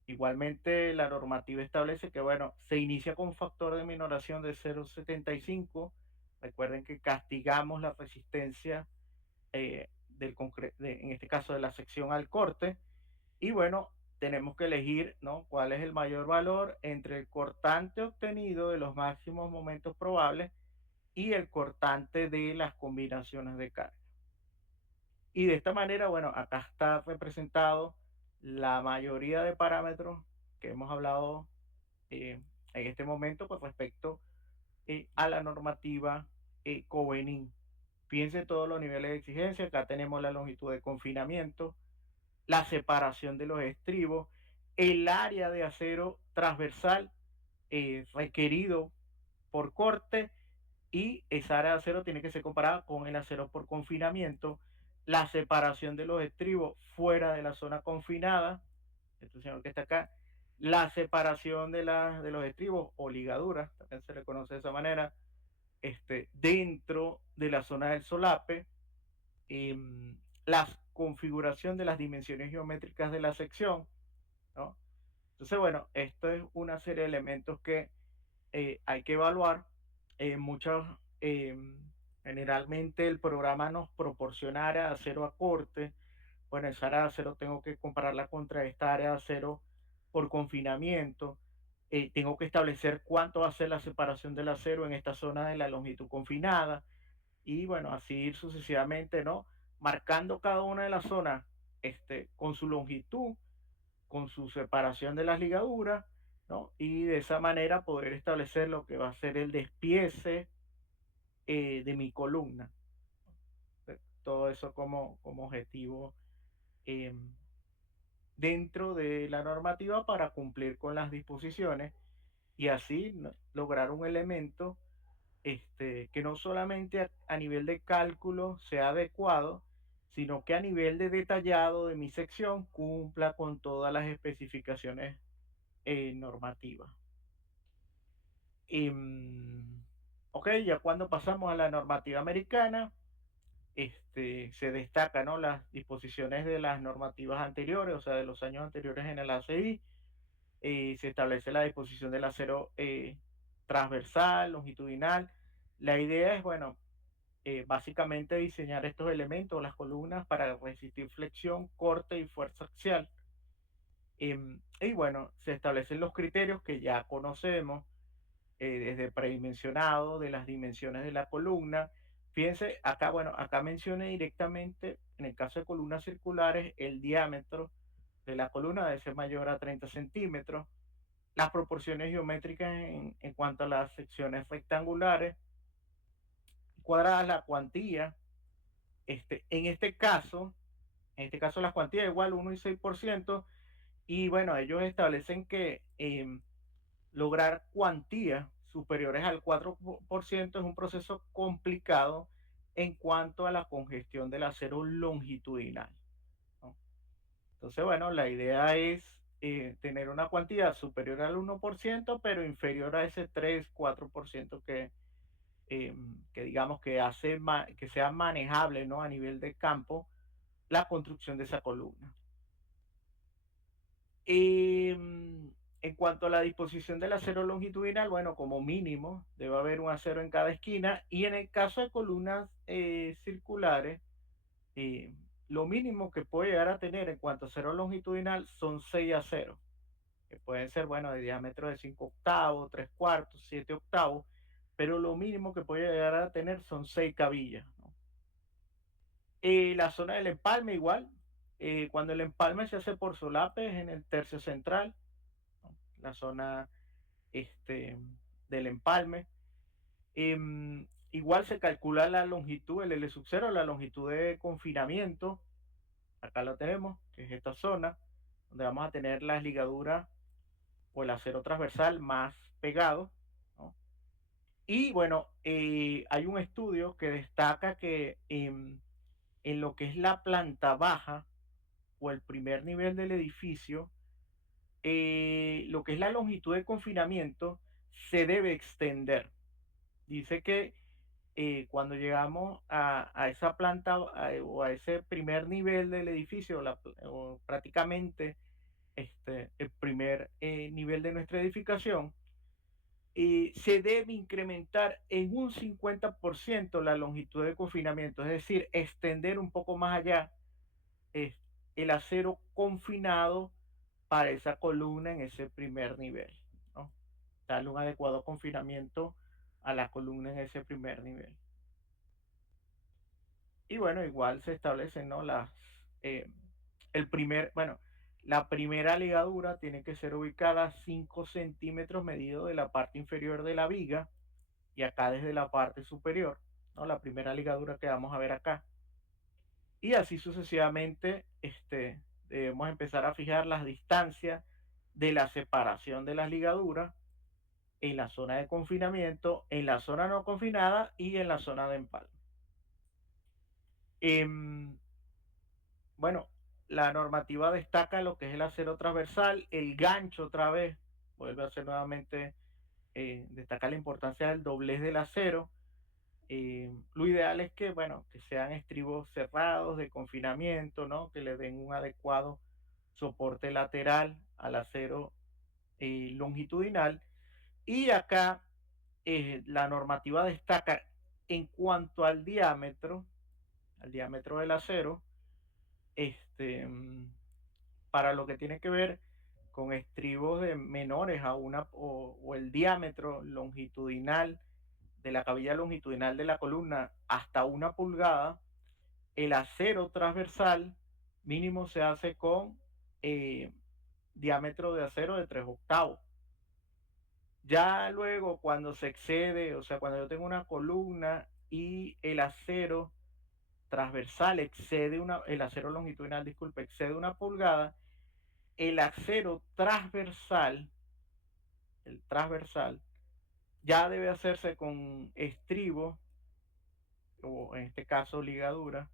Igualmente, la normativa establece que, bueno, se inicia con un factor de minoración de 0,75. Recuerden que castigamos la resistencia en este caso de la sección al corte, y bueno, tenemos que elegir, ¿no? Cuál es el mayor valor entre el cortante obtenido de los máximos momentos probables y el cortante de las combinaciones de carga. Y de esta manera, bueno, acá está representado la mayoría de parámetros que hemos hablado en este momento con respecto a la normativa Covenin. Fíjense todos los niveles de exigencia. Acá tenemos la longitud de confinamiento, la separación de los estribos, el área de acero transversal requerido por corte, y esa área de acero tiene que ser comparada con el acero por confinamiento. la separación de los estribos fuera de la zona confinada, este señor que está acá, la separación de los estribos o ligaduras, también se le conoce de esa manera, dentro de la zona del solape, la configuración de las dimensiones geométricas de la sección, ¿no? Entonces, bueno, esto es una serie de elementos que hay que evaluar. Muchos, generalmente el programa nos proporciona área de acero a corte. Bueno, esa área de acero tengo que compararla contra esta área de acero por confinamiento. Tengo que establecer cuánto va a ser la separación del acero en esta zona de la longitud confinada y bueno, así ir sucesivamente, ¿no? Marcando cada una de las zonas con su longitud, con su separación de las ligaduras, ¿no? Y de esa manera poder establecer lo que va a ser el despiece de mi columna. Todo eso como objetivo eh, dentro de la normativa para cumplir con las disposiciones y así lograr un elemento que no solamente a nivel de cálculo sea adecuado, sino que a nivel de detallado de mi sección cumpla con todas las especificaciones normativas. Ok, ya cuando pasamos a la normativa americana, se destaca, ¿no? Las disposiciones de las normativas anteriores, o sea, de los años anteriores en el ACI, se establece la disposición del acero transversal, longitudinal. La idea es, bueno, básicamente diseñar estos elementos, las columnas, para resistir flexión, corte y fuerza axial. Y bueno, se establecen los criterios que ya conocemos desde predimensionado de las dimensiones de la columna. Fíjense, acá, bueno, acá mencioné directamente, en el caso de columnas circulares, el diámetro de la columna debe ser mayor a 30 centímetros. Las proporciones geométricas en cuanto a las secciones rectangulares, cuadradas, la cuantía. En este caso las cuantías igual 1 y 6%. Y bueno, ellos establecen que lograr cuantías superiores al 4% es un proceso complicado en cuanto a la congestión del acero longitudinal, ¿no? Entonces, bueno, la idea es tener una cuantía superior al 1%, pero inferior a ese 3-4% que digamos que hace que sea manejable, ¿no? A nivel de campo la construcción de esa columna. En cuanto a la disposición del acero longitudinal, bueno, como mínimo debe haber un acero en cada esquina y en el caso de columnas circulares, eh, lo mínimo que puede llegar a tener en cuanto a acero longitudinal son 6 aceros, que pueden ser, bueno, de diámetro de 5 octavos, 3 cuartos, 7 octavos, pero lo mínimo que puede llegar a tener son 6 cabillas, ¿no? La zona del empalme igual, cuando el empalme se hace por solapes en el tercio central, ¿no? La zona del empalme. Igual se calcula la longitud, el L sub 0, la longitud de confinamiento. Acá lo tenemos, que es esta zona, donde vamos a tener las ligaduras o el acero transversal más pegado, ¿no? Y bueno, hay un estudio que destaca que en lo que es la planta baja o el primer nivel del edificio, lo que es la longitud de confinamiento se debe extender. Dice que cuando llegamos a esa planta o a ese primer nivel del edificio, o prácticamente el primer nivel de nuestra edificación, se debe incrementar en un 50% la longitud de confinamiento, es decir, extender un poco más allá eh, el acero confinado para esa columna en ese primer nivel, ¿no? Darle un adecuado confinamiento a la columna en ese primer nivel. Y bueno, igual se establecen, ¿no? Eh, bueno, la primera ligadura tiene que ser ubicada a 5 centímetros medido de la parte inferior de la viga y acá desde la parte superior, ¿no? La primera ligadura que vamos a ver acá. Y así sucesivamente, debemos empezar a fijar las distancias de la separación de las ligaduras en la zona de confinamiento, en la zona no confinada y en la zona de empalme. Bueno, la normativa destaca lo que es el acero transversal, el gancho otra vez, vuelve a ser nuevamente, destaca la importancia del doblez del acero. Lo ideal es que, bueno, que sean estribos cerrados de confinamiento, ¿no? Que le den un adecuado soporte lateral al acero longitudinal. Y acá la normativa destaca en cuanto al diámetro del acero, este, para lo que tiene que ver con estribos de menores a una o el diámetro longitudinal de la cabilla longitudinal de la columna hasta 1 pulgada, el acero transversal mínimo se hace con eh, diámetro de acero de 3/8. Ya luego cuando se excede, o sea, cuando yo tengo una columna y el acero transversal el acero longitudinal, disculpe, excede 1 pulgada, el acero transversal, el transversal, ya debe hacerse con estribo, o en este caso ligadura,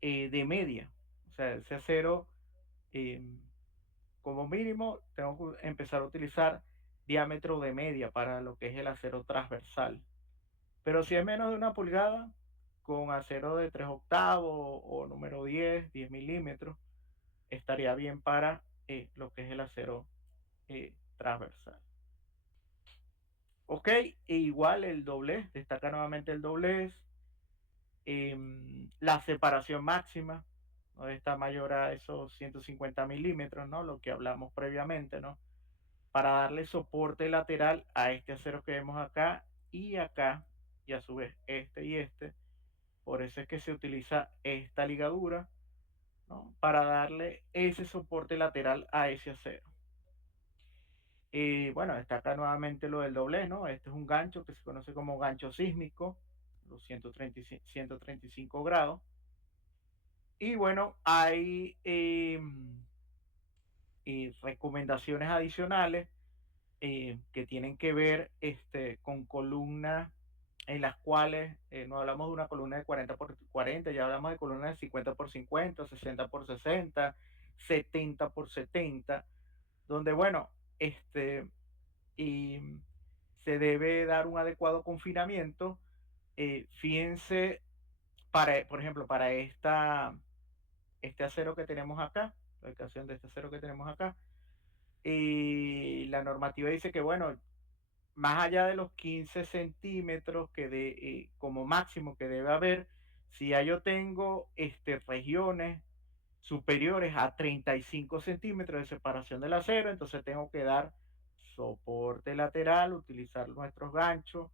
de media. O sea, ese acero, eh, como mínimo, tengo que empezar a utilizar diámetro de media para lo que es el acero transversal. Pero si es menos de 1 pulgada, con acero de 3/8 o número 10 milímetros, estaría bien para lo que es el acero transversal. Ok, e igual el doblez, destaca nuevamente el doblez, la separación máxima, ¿no? Está mayor a esos 150 milímetros, ¿no? Lo que hablamos previamente, ¿no? Para darle soporte lateral a este acero que vemos acá y acá, y a su vez este y este. Por eso es que se utiliza esta ligadura, ¿no? Para darle ese soporte lateral a ese acero. Y bueno, destaca nuevamente lo del doblez, ¿no? Este es un gancho que se conoce como gancho sísmico, los 135 grados. Y bueno, hay recomendaciones adicionales que tienen que ver con columnas en las cuales no hablamos de una columna de 40 por 40, ya hablamos de columnas de 50 por 50, 60 por 60, 70 por 70, donde, bueno, y se debe dar un adecuado confinamiento. Fíjense, por ejemplo, para este acero que tenemos acá, la ubicación de este acero que tenemos acá, y la normativa dice que, bueno, más allá de los 15 centímetros como máximo que debe haber, si ya yo tengo regiones superiores a 35 centímetros de separación del acero, entonces tengo que dar soporte lateral, utilizar nuestros ganchos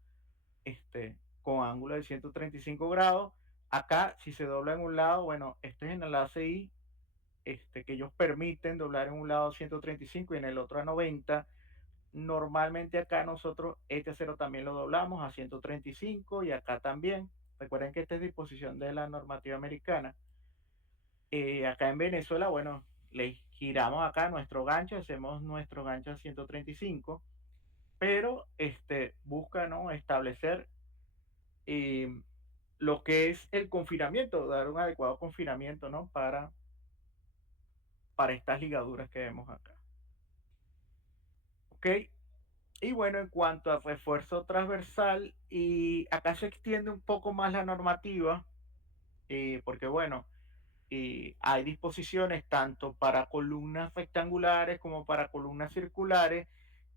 con ángulo de 135 grados. Acá, si se dobla en un lado, bueno, este es en el ACI, que ellos permiten doblar en un lado 135 y en el otro a 90. Normalmente acá nosotros este acero también lo doblamos a 135 y acá también. Recuerden que esta es disposición de la normativa americana. Acá en Venezuela, bueno, le giramos acá nuestro gancho, hacemos nuestro gancho a 135, pero busca, ¿no?, establecer eh, lo que es el confinamiento, dar un adecuado confinamiento, ¿no?, para estas ligaduras que vemos acá. ¿Ok? Y bueno, en cuanto al refuerzo transversal, y acá se extiende un poco más la normativa, porque bueno, hay disposiciones tanto para columnas rectangulares como para columnas circulares,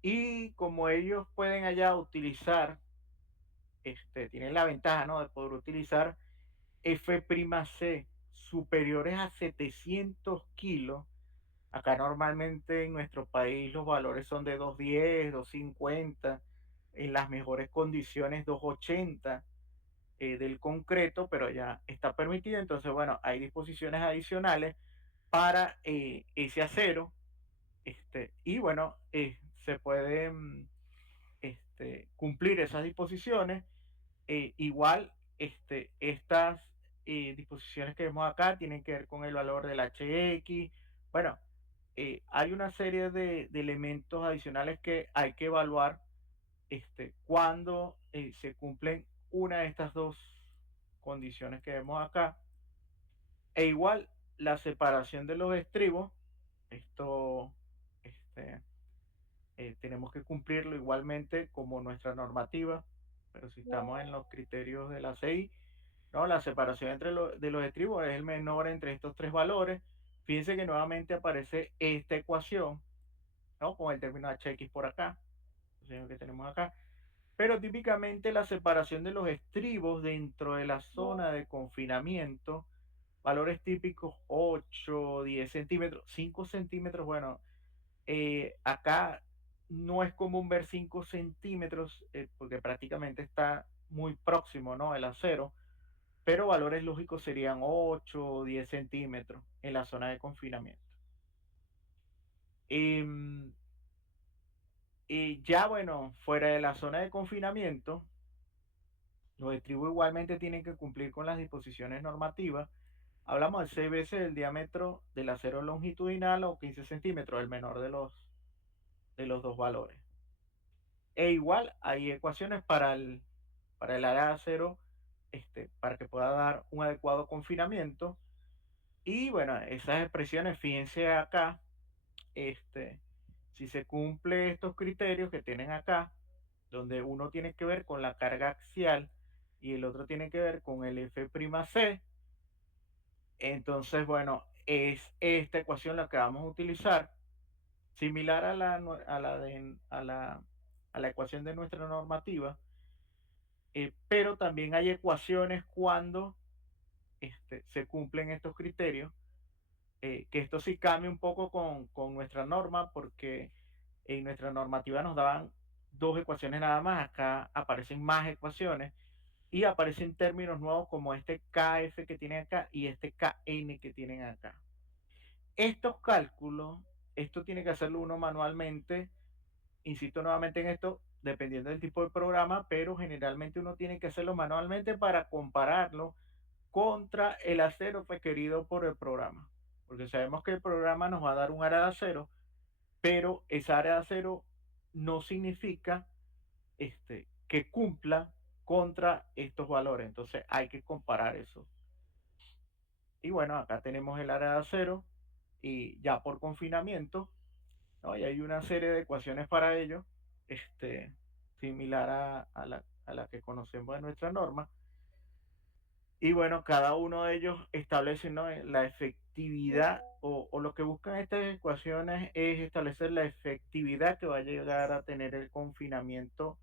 y como ellos pueden allá utilizar, tienen la ventaja, ¿no?, de poder utilizar F'C superiores a 700 kilos. Acá normalmente en nuestro país los valores son de 210, 250, en las mejores condiciones 280 del concreto, pero ya está permitido. Entonces, bueno, hay disposiciones adicionales para ese acero, y bueno, se pueden cumplir esas disposiciones. Igual, estas disposiciones que vemos acá tienen que ver con el valor del HX. Bueno, hay una serie de elementos adicionales que hay que evaluar cuando se cumplen una de estas dos condiciones que vemos acá. E igual la separación de los estribos, esto este, tenemos que cumplirlo igualmente como nuestra normativa, pero si estamos en los criterios de la CI, ¿no? La separación de los estribos es el menor entre estos tres valores. Fíjense que nuevamente aparece esta ecuación, ¿no? Con el término hx por acá, que tenemos acá. Pero típicamente la separación de los estribos dentro de la zona de confinamiento, valores típicos 8, 10 centímetros, 5 centímetros, bueno, acá no es común ver 5 centímetros porque prácticamente está muy próximo, ¿no? El acero, pero valores lógicos serían 8 o 10 centímetros en la zona de confinamiento. Y, y ya, bueno, fuera de la zona de confinamiento, los estribos igualmente tienen que cumplir con las disposiciones normativas. Hablamos de 6 veces el diámetro del acero longitudinal o 15 centímetros, el menor de los dos valores. E igual hay ecuaciones para el área de acero para que pueda dar un adecuado confinamiento. Y bueno, esas expresiones, fíjense acá, si se cumple estos criterios que tienen acá, donde uno tiene que ver con la carga axial y el otro tiene que ver con el F'C, entonces, bueno, es esta ecuación la que vamos a utilizar, similar a la ecuación de nuestra normativa, pero también hay ecuaciones cuando se cumplen estos criterios, que esto sí cambia un poco con nuestra norma, porque en nuestra normativa nos daban dos ecuaciones nada más, acá aparecen más ecuaciones y aparecen términos nuevos como este KF que tienen acá y este KN que tienen acá. Estos cálculos, esto tiene que hacerlo uno manualmente, insisto nuevamente en esto, dependiendo del tipo de programa, pero generalmente uno tiene que hacerlo manualmente para compararlo contra el acero requerido por el programa. Porque sabemos que el programa nos va a dar un área de acero, pero esa área de acero no significa que cumpla contra estos valores. Entonces hay que comparar eso. Y bueno, acá tenemos el área de acero y ya por confinamiento, ¿no? Y hay una serie de ecuaciones para ello, similar a la que conocemos de nuestra norma. Y bueno, cada uno de ellos establece, ¿no?, la efectividad o lo que buscan estas ecuaciones es establecer la efectividad que va a llegar a tener el confinamiento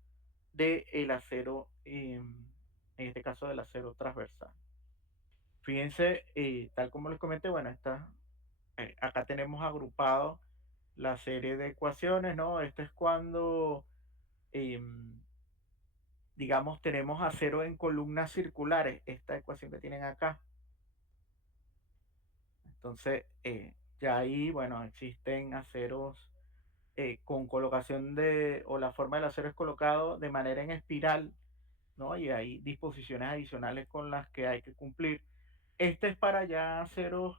del acero, en este caso del acero transversal. Fíjense, tal como les comenté, bueno, acá tenemos agrupado la serie de ecuaciones, ¿no? Esto es cuando, digamos, tenemos acero en columnas circulares, esta ecuación que tienen acá. Entonces, ya ahí, bueno, existen aceros con colocación o la forma del acero es colocado de manera en espiral, ¿no? Y hay disposiciones adicionales con las que hay que cumplir. Este es para ya aceros,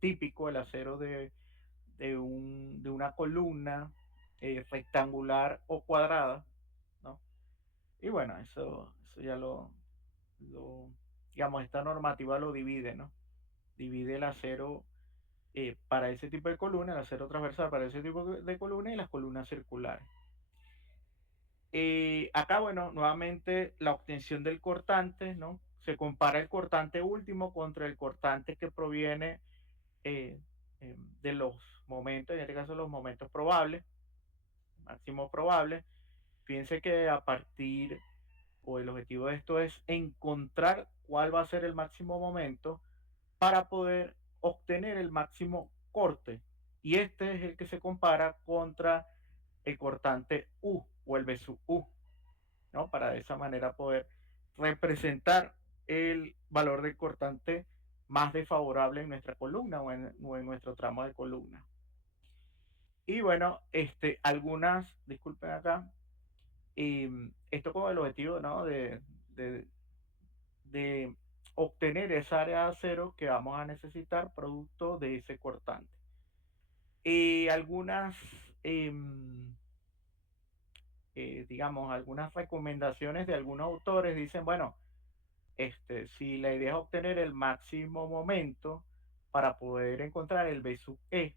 típico, el acero de una columna rectangular o cuadrada, ¿no? Y bueno, eso ya lo, digamos, esta normativa lo divide, ¿no? Divide el acero para ese tipo de columna, el acero transversal para ese tipo de columna y las columnas circulares. Acá, bueno, nuevamente la obtención del cortante, ¿no? Se compara el cortante último contra el cortante que proviene de los momentos, en este caso los momentos probables, máximo probable. Fíjense que a partir, o el objetivo de esto es encontrar cuál va a ser el máximo momento para poder obtener el máximo corte. Y este es el que se compara contra el cortante U o el B sub U, ¿no? Para de esa manera poder representar el valor del cortante más desfavorable en nuestra columna o en nuestro tramo de columna. Y bueno, algunas, disculpen acá, y esto con el objetivo, ¿no?, de obtener esa área de acero que vamos a necesitar producto de ese cortante. Y algunas, digamos, algunas recomendaciones de algunos autores dicen, bueno, Si la idea es obtener el máximo momento para poder encontrar el B sub E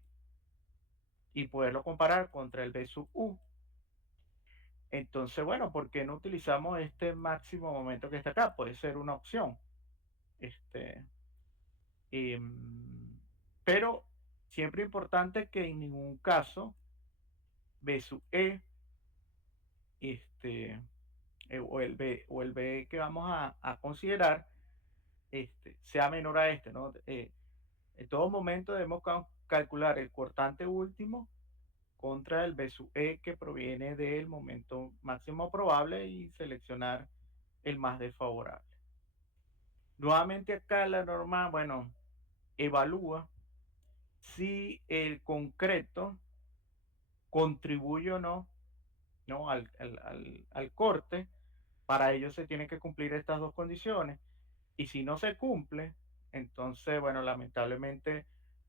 y poderlo comparar contra el B sub U, entonces, bueno, ¿por qué no utilizamos este máximo momento que está acá? Puede ser una opción. Este, em, pero siempre importante que en ningún caso B sub E, este, o el B que vamos a considerar, sea menor a este, ¿no? En todo momento debemos calcular el cortante último contra el B sub E que proviene del momento máximo probable y seleccionar el más desfavorable. Nuevamente acá la norma, bueno, evalúa si el concreto contribuye o no, ¿no? Al corte. Para ello se tienen que cumplir estas dos condiciones. Y si no se cumple, entonces, bueno, lamentablemente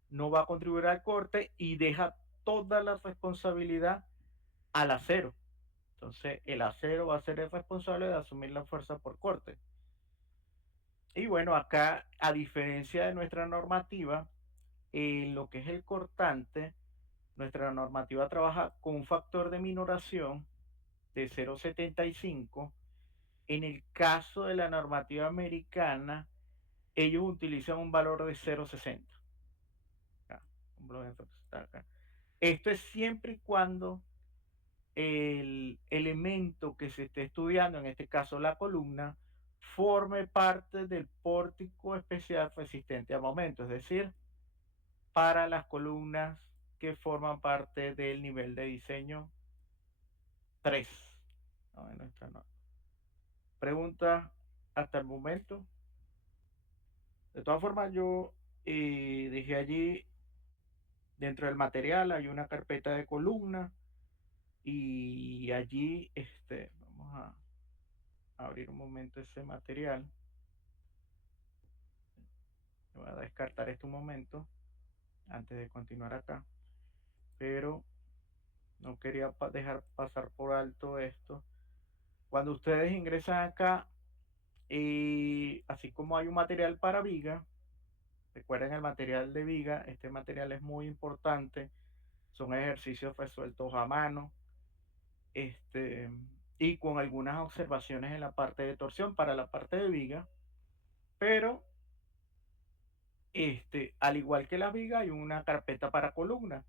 no va a contribuir al corte y deja toda la responsabilidad al acero. Entonces, el acero va a ser el responsable de asumir la fuerza por corte. Y bueno, acá, a diferencia de nuestra normativa, en lo que es el cortante, nuestra normativa trabaja con un factor de minoración de 0,75. En el caso de la normativa americana, ellos utilizan un valor de 0,60. Esto es siempre y cuando el elemento que se esté estudiando, en este caso la columna, forme parte del pórtico especial resistente a momento, es decir, para las columnas que forman parte del nivel de diseño 3. No, no. Pregunta hasta el momento. De todas formas, yo dejé allí dentro del material, hay una carpeta de columna y allí vamos a abrir un momento ese material. Voy a descartar este un momento antes de continuar acá, pero no quería dejar pasar por alto esto. Cuando ustedes ingresan acá, y así como hay un material para viga, recuerden el material de viga, este material es muy importante, son ejercicios resueltos a mano, este, y con algunas observaciones en la parte de torsión para la parte de viga, pero al igual que la viga hay una carpeta para columna.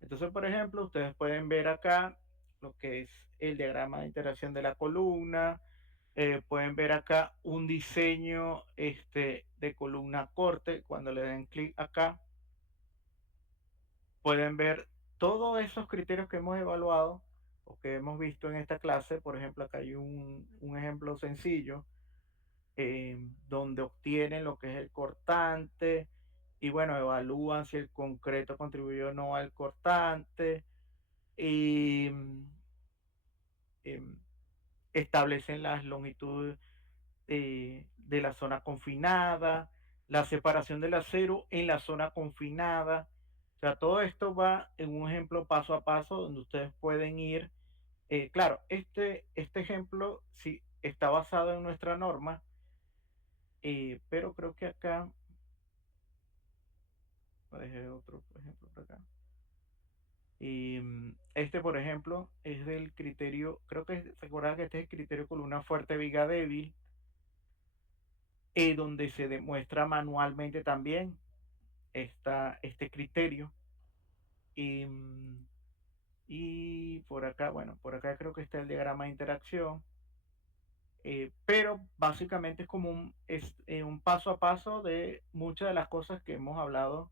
Entonces, por ejemplo, ustedes pueden ver acá lo que es el diagrama de interacción de la columna, pueden ver acá un diseño de columna corte. Cuando le den clic acá, pueden ver todos esos criterios que hemos evaluado o que hemos visto en esta clase. Por ejemplo, acá hay un ejemplo sencillo donde obtienen lo que es el cortante y bueno, evalúan si el concreto contribuyó o no al cortante y em, establecen las longitudes de la zona confinada, la separación del acero en la zona confinada. O sea, todo esto va en un ejemplo paso a paso donde ustedes pueden ir. Claro, este ejemplo sí está basado en nuestra norma, pero creo que acá, dejé otro ejemplo por acá. Y por ejemplo, es del criterio, creo que recuerda que este es el criterio columna fuerte, viga débil, donde se demuestra manualmente también este criterio. Y, y por acá, bueno, por acá creo que está el diagrama de interacción, pero básicamente es como un paso a paso de muchas de las cosas que hemos hablado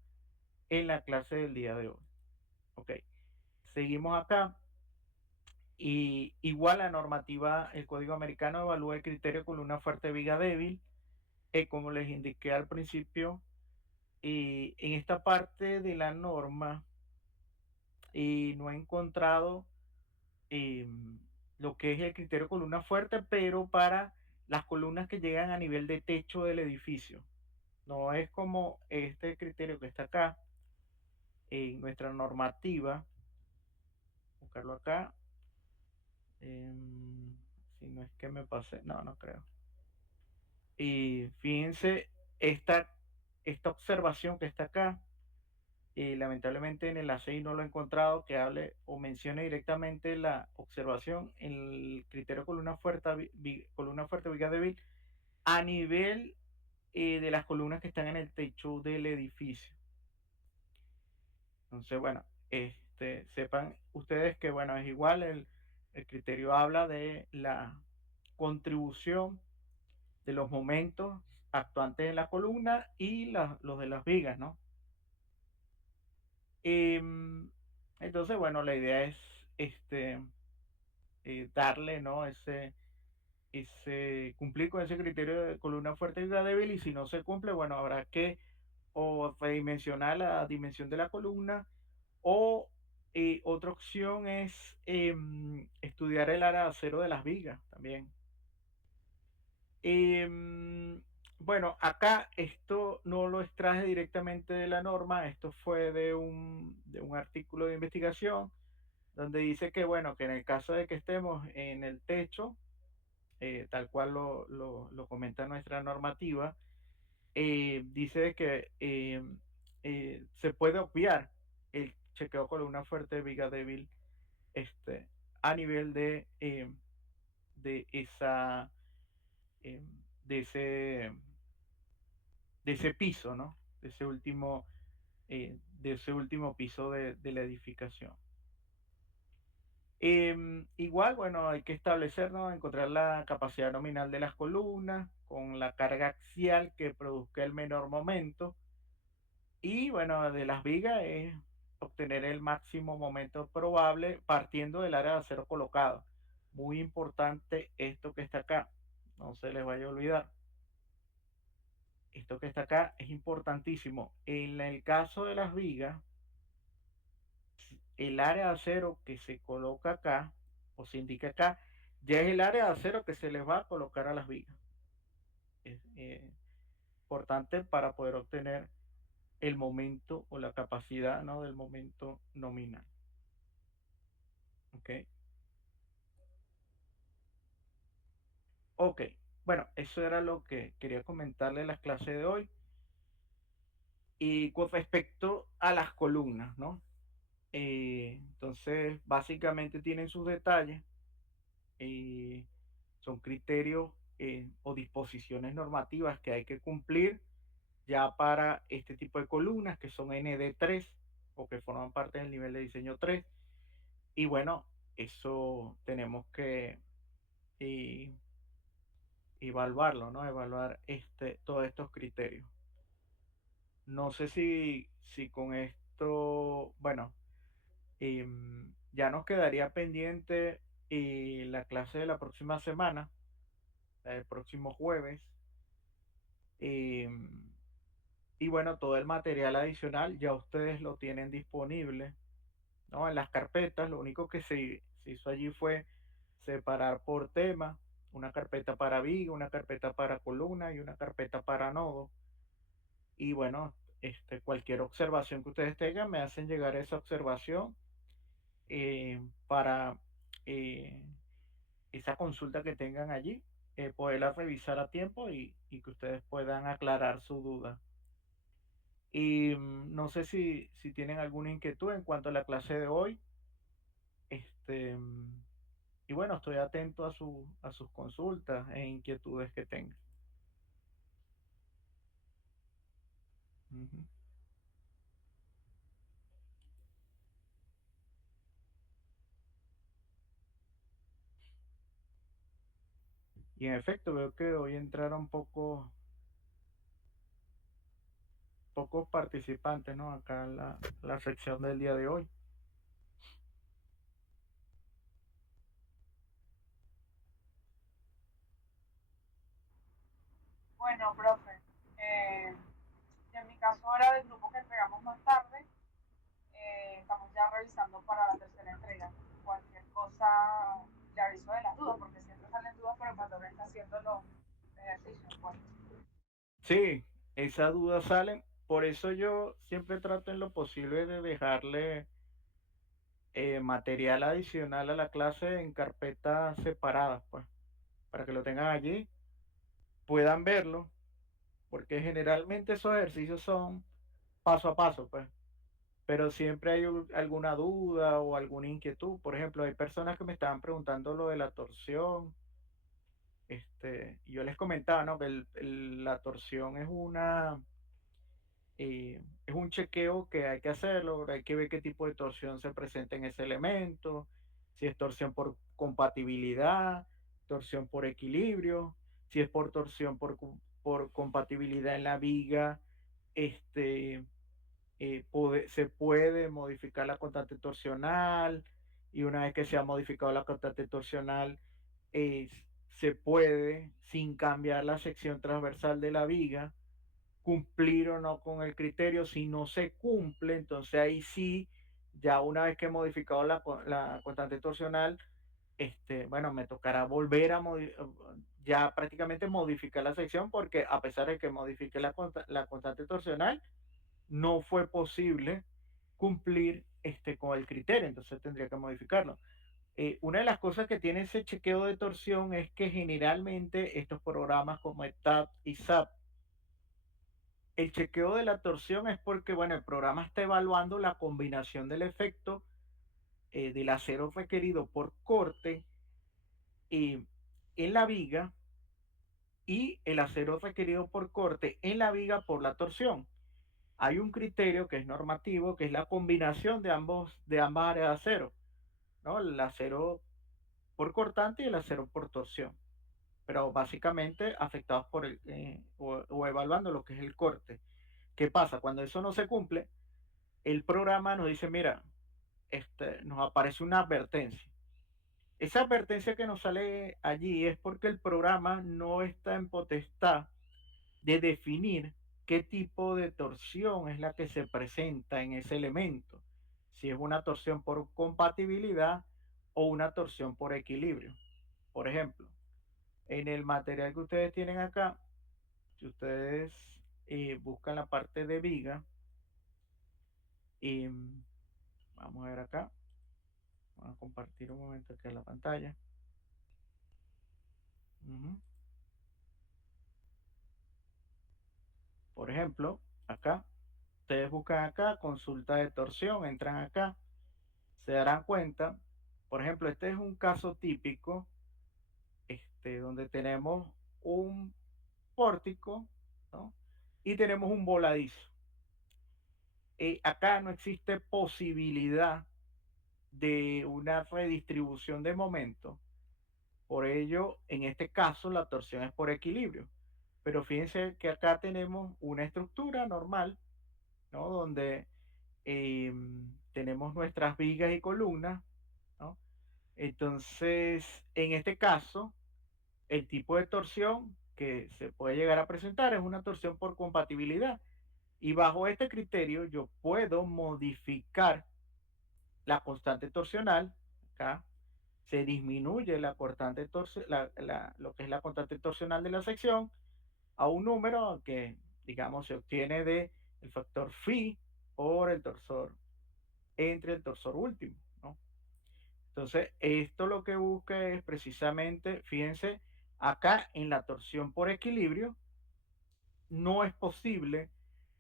en la clase del día de hoy. Ok, seguimos acá. Y igual la normativa, el código americano evalúa el criterio columna fuerte, viga débil, como les indiqué al principio, y en esta parte de la norma no he encontrado eh, lo que es el criterio columna fuerte, pero para las columnas que llegan a nivel de techo del edificio. No es como este criterio que está acá en nuestra normativa. Buscarlo acá. Si no es que me pasé, no creo. Y fíjense, esta, esta observación que está acá, y lamentablemente en el ACI no lo he encontrado que hable o mencione directamente la observación en el criterio columna fuerte, columna fuerte, viga débil, a nivel de las columnas que están en el techo del edificio. Entonces, bueno, sepan ustedes que, bueno, es igual, el criterio habla de la contribución de los momentos actuantes en la columna y los de las vigas, ¿no? Em, entonces, bueno, la idea es darle, ¿no? Cumplir con ese criterio de columna fuerte y viga débil, y si no se cumple, bueno, habrá que o redimensionar la dimensión de la columna, o otra opción es estudiar el área de acero de las vigas también. Em, bueno, acá esto no lo extraje directamente de la norma, esto fue de un artículo de investigación donde dice que, bueno, que en el caso de que estemos en el techo, tal cual lo comenta nuestra normativa, dice que se puede obviar el chequeo columna fuerte, viga débil, este, a nivel de esa, eh, de ese, de ese piso, ¿no? De ese último piso de la edificación. Igual, bueno, hay que establecer, ¿no? Encontrar la capacidad nominal de las columnas con la carga axial que produzca el menor momento. Y bueno, de las vigas es obtener el máximo momento probable partiendo del área de acero colocado. Muy importante esto que está acá, no se les vaya a olvidar. Esto que está acá es importantísimo. En el caso de las vigas, el área de acero que se coloca acá, o se indica acá, ya es el área de acero que se les va a colocar a las vigas. Es importante para poder obtener el momento o la capacidad, ¿no? Del momento nominal. ¿Ok? Ok. Bueno, eso era lo que quería comentarle en las clases de hoy. Y con respecto a las columnas, ¿no? Entonces, básicamente tienen sus detalles. eh, Son criterios o disposiciones normativas que hay que cumplir ya para este tipo de columnas que son ND3 o que forman parte del nivel de diseño 3. Y bueno, eso tenemos que eh, evaluarlo, ¿no? Evaluar todos estos criterios. No sé si con esto, bueno, ya nos quedaría pendiente la clase de la próxima semana, la del próximo jueves. em, y bueno, todo el material adicional ya ustedes lo tienen disponible, ¿no? En las carpetas. Lo único que se hizo allí fue separar por tema, una carpeta para viga, una carpeta para columna y una carpeta para nodo. Y bueno, cualquier observación que ustedes tengan, me hacen llegar esa observación para eh, esa consulta que tengan allí, poderla revisar a tiempo y que ustedes puedan aclarar su duda. Y no sé si tienen alguna inquietud en cuanto a la clase de hoy. Este, y bueno, estoy atento a sus consultas e inquietudes que tengan. Ujú. Y en efecto, veo que hoy entraron pocos participantes, ¿no? Acá en la sección del día de hoy. Bueno, profe, eh, en mi caso era del grupo que entregamos más tarde, estamos ya revisando para la tercera entrega. Cualquier cosa le aviso de las dudas, porque siempre salen dudas, pero cuando uno está haciendo los ejercicios, pues. Sí, esas dudas salen. Por eso yo siempre trato en lo posible de dejarle material adicional a la clase en carpetas separadas, pues, para que lo tengan allí, puedan verlo, porque generalmente esos ejercicios son paso a paso, pues, pero siempre hay alguna duda o alguna inquietud. Por ejemplo, hay personas que me estaban preguntando lo de la torsión. Y yo les comentaba, ¿no? Que la torsión es un chequeo que hay que hacerlo, hay que ver qué tipo de torsión se presenta en ese elemento, si es torsión por compatibilidad, torsión por equilibrio, si es por torsión por compatibilidad en la viga, este, se puede modificar la constante torsional, y una vez que se ha modificado la constante torsional, eh, se puede, sin cambiar la sección transversal de la viga, cumplir o no con el criterio. Si no se cumple, entonces ahí sí, ya una vez que he modificado la constante torsional, bueno, me tocará volver ya prácticamente modificar la sección, porque a pesar de que modifique la constante torsional, no fue posible cumplir con el criterio, entonces tendría que modificarlo. Una de las cosas que tiene ese chequeo de torsión es que generalmente estos programas como ETAP y SAP, el chequeo de la torsión es porque, bueno, el programa está evaluando la combinación del efecto del acero requerido por corte eh, en la viga, y el acero requerido por corte en la viga por la torsión. Hay un criterio que es normativo, que es la combinación de ambas áreas de acero, ¿no? El acero por cortante y el acero por torsión, pero básicamente afectados por o evaluando lo que es el corte. ¿Qué pasa? Cuando eso no se cumple, el programa nos dice, mira, nos aparece una advertencia. Esa advertencia que nos sale allí es porque el programa no está en potestad de definir qué tipo de torsión es la que se presenta en ese elemento, si es una torsión por compatibilidad o una torsión por equilibrio. Por ejemplo, en el material que ustedes tienen acá, si ustedes buscan la parte de viga, y vamos a ver acá, vamos a compartir un momento aquí en la pantalla. Ujú. Por ejemplo, acá, ustedes buscan acá, consulta de torsión, entran acá, se darán cuenta. Por ejemplo, este es un caso típico, donde tenemos un pórtico, ¿no? Y tenemos un voladizo. Acá no existe posibilidad de una redistribución de momento. Por ello, en este caso, la torsión es por equilibrio. Pero fíjense que acá tenemos una estructura normal, ¿no? Donde tenemos nuestras vigas y columnas, ¿no? Entonces, en este caso, el tipo de torsión que se puede llegar a presentar es una torsión por compatibilidad. Y bajo este criterio, yo puedo modificar la constante torsional. Acá se disminuye lo que es la constante torsional de la sección a un número que, digamos, se obtiene de el factor phi por el torsor entre el torsor último, ¿no? Entonces, esto lo que busca es precisamente, fíjense, acá en la torsión por equilibrio no es posible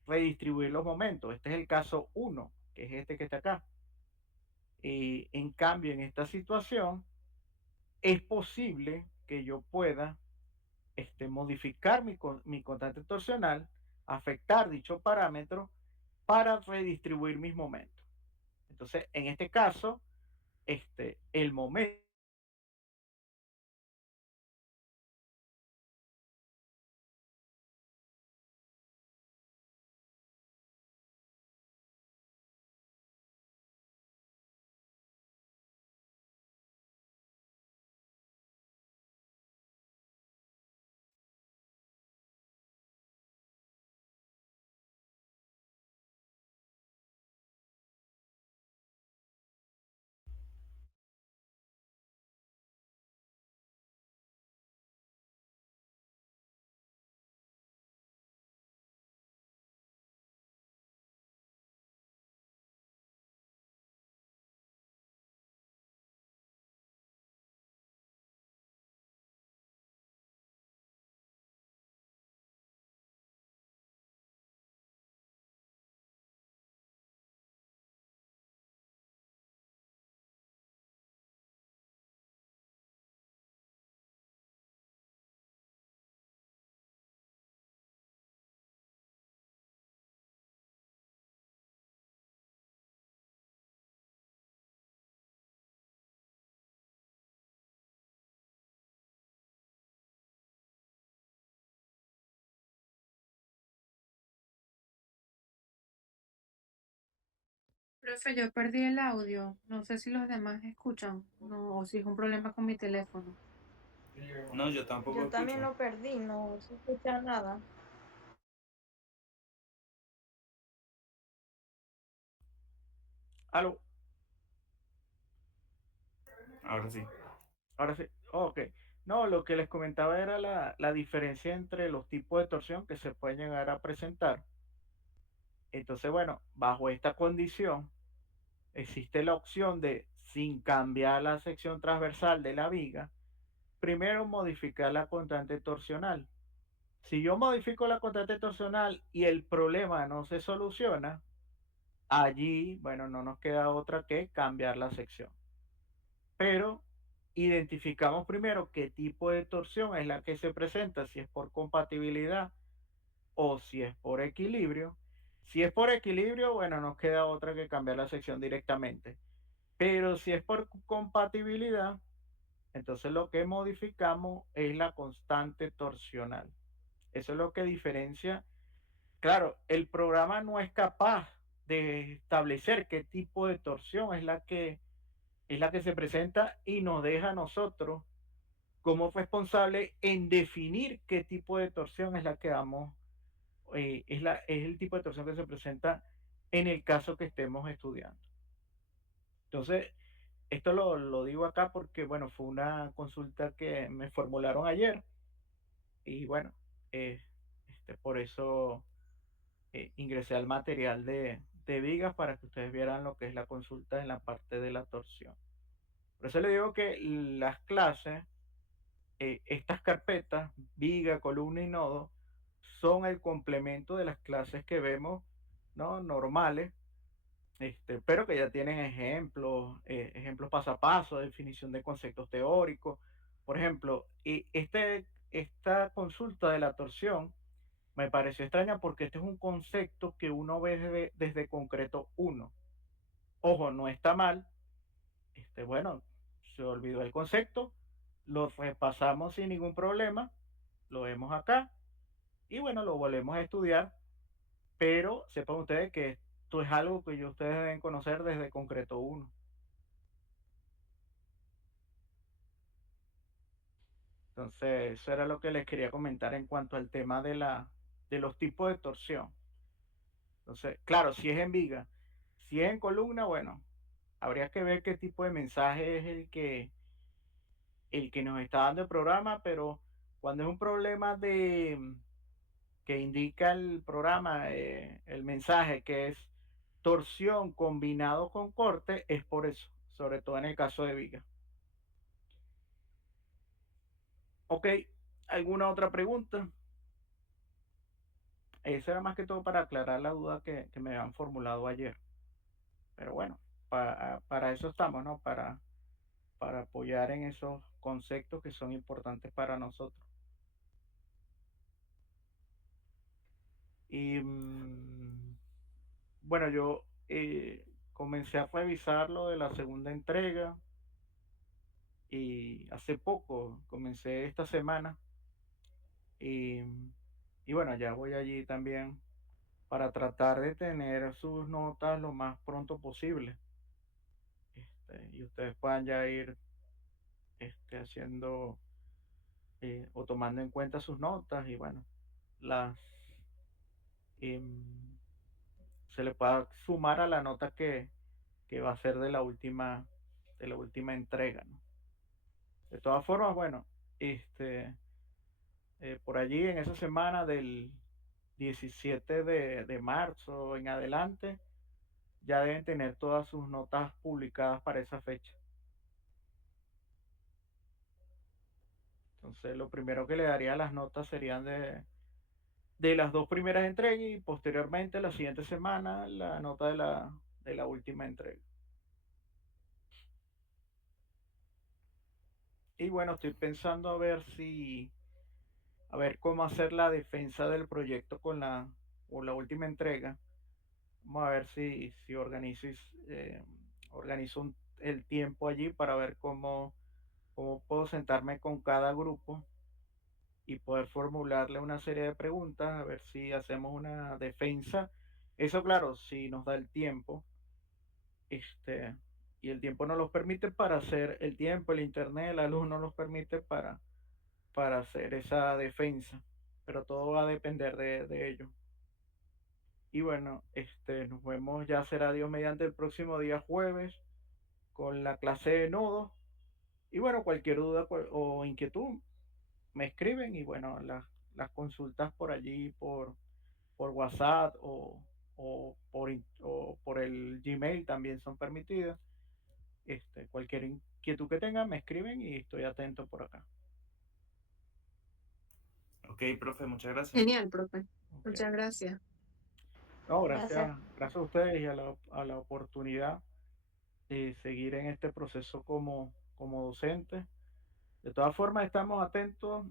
redistribuir los momentos. Este es el caso uno, que es este que está acá. En cambio, en esta situación, es posible que yo pueda modificar mi constante torsional, afectar dicho parámetro para redistribuir mis momentos. Entonces, en este caso, el momento Profe, yo perdí el audio. No sé si los demás escuchan, no, o si es un problema con mi teléfono. No, yo tampoco Yo también escucho. lo perdí, no se escucha nada. Aló, Ahora sí. ahora sí. Oh, ok. No, lo que les comentaba era la diferencia entre los tipos de torsión que se pueden llegar a presentar. Entonces, bueno, bajo esta condición, existe la opción de, sin cambiar la sección transversal de la viga, primero modificar la constante torsional. Si yo modifico la constante torsional y el problema no se soluciona, allí, bueno, no nos queda otra que cambiar la sección. Pero identificamos primero qué tipo de torsión es la que se presenta, si es por compatibilidad o si es por equilibrio. Si es por equilibrio, bueno, nos queda otra que cambiar la sección directamente. Pero si es por compatibilidad, entonces lo que modificamos es la constante torsional. Eso es lo que diferencia. Claro, el programa no es capaz de establecer qué tipo de torsión es la que se presenta y nos deja a nosotros como responsable en definir qué tipo de torsión es la que vamos, es el tipo de torsión que se presenta en el caso que estemos estudiando. Entonces, esto lo digo acá porque, bueno, fue una consulta que me formularon ayer y bueno, eh, por eso ingresé al material de vigas para que ustedes vieran lo que es la consulta en la parte de la torsión. Por eso le digo que las clases, estas carpetas, viga, columna y nodo, son el complemento de las clases que vemos, ¿no? Normales, pero que ya tienen ejemplos, ejemplos paso a paso, definición de conceptos teóricos. Por ejemplo, esta consulta de la torsión me pareció extraña porque este es un concepto que uno ve desde concreto uno. Ojo, no está mal. Bueno, se olvidó el concepto, lo repasamos sin ningún problema, lo vemos acá y bueno, lo volvemos a estudiar, pero sepan ustedes que esto es algo que ustedes deben conocer desde concreto uno. Entonces, eso era lo que les quería comentar en cuanto al tema de los tipos de torsión. Entonces, claro, si es en viga, si es en columna, bueno, habría que ver qué tipo de mensaje es el que nos está dando el programa, pero cuando es un problema que indica el programa, el mensaje que es torsión combinado con corte, es por eso, sobre todo en el caso de viga. Ok, ¿alguna otra pregunta? Eso era más que todo para aclarar la duda que me habían formulado ayer. Pero bueno, para eso estamos, ¿no? Para apoyar en esos conceptos que son importantes para nosotros. Y bueno, yo comencé a revisar lo de la segunda entrega y hace poco, comencé esta semana y, y bueno, ya voy allí también para tratar de tener sus notas lo más pronto posible, y ustedes puedan ya ir haciendo o tomando en cuenta sus notas y bueno, las em, se le pueda sumar a la nota que va a ser de la última entrega, ¿no? De todas formas, bueno, este, por allí en esa semana del 17 de marzo en adelante, ya deben tener todas sus notas publicadas para esa fecha. Entonces, lo primero que le daría a las notas serían de las dos primeras entregas y posteriormente la siguiente semana la nota de la última entrega. Y bueno, estoy pensando a ver cómo hacer la defensa del proyecto con la última entrega. Vamos a ver si organizo, organizo el tiempo allí para ver cómo puedo sentarme con cada grupo y poder formularle una serie de preguntas, a ver si hacemos una defensa. Eso, claro, si nos da el tiempo, este, y el tiempo no los permite para hacer el tiempo, el internet, la luz no los permite para hacer esa defensa, pero todo va a depender de ello. Y bueno, nos vemos, ya será Dios mediante el próximo día jueves con la clase de nodos. Y bueno, cualquier duda o inquietud me escriben y bueno, las consultas por allí, por WhatsApp o por el Gmail también son permitidas. Cualquier inquietud que tengan me escriben y estoy atento por acá. Ok, profe, muchas gracias. Genial, profe. Ok. Muchas gracias. No, Gracias. gracias a ustedes y a la oportunidad de seguir en este proceso como docente. De todas formas, estamos atentos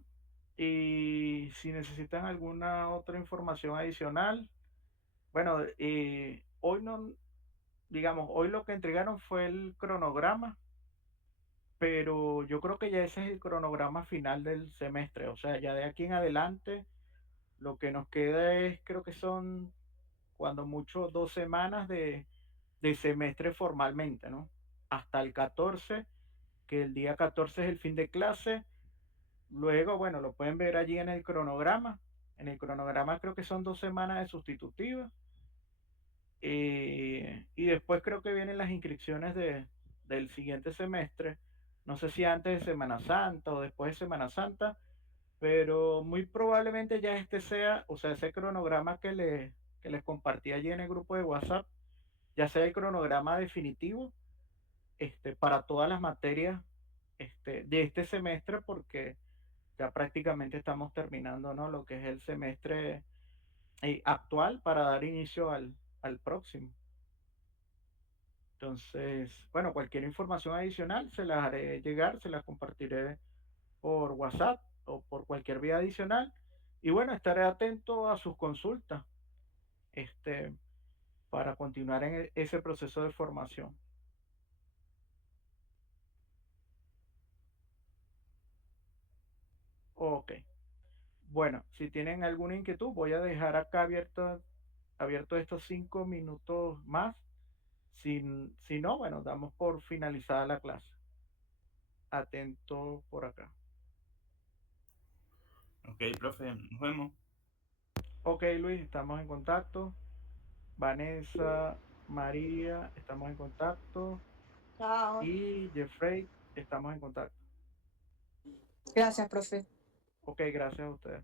y si necesitan alguna otra información adicional, bueno, hoy no, digamos, hoy lo que entregaron fue el cronograma, pero yo creo que ya ese es el cronograma final del semestre, o sea, ya de aquí en adelante lo que nos queda es, creo que son cuando mucho 2 semanas de semestre formalmente, ¿no? Hasta el 14, que el día 14 es el fin de clase. Luego, bueno, lo pueden ver allí en el cronograma. En el cronograma creo que son 2 semanas de sustitutiva. Y después creo que vienen las inscripciones del siguiente semestre. No sé si antes de Semana Santa o después de Semana Santa, pero muy probablemente ya este sea, o sea, ese cronograma que les compartí allí en el grupo de WhatsApp, ya sea el cronograma definitivo para todas las materias de este semestre, porque ya prácticamente estamos terminando, ¿no? Lo que es el semestre actual para dar inicio al próximo. Entonces, bueno, cualquier información adicional se las haré llegar, se las compartiré por WhatsApp o por cualquier vía adicional. Y bueno, estaré atento a sus consultas este, para continuar en ese proceso de formación. Ok. Bueno, si tienen alguna inquietud, voy a dejar acá abierto estos 5 minutos más. Si no, bueno, damos por finalizada la clase. Atento por acá. Ok, profe, nos vemos. Ok, Luis, estamos en contacto. Vanessa, María, estamos en contacto. Chao. Y Jeffrey, estamos en contacto. Gracias, profe. Ok, gracias a ustedes.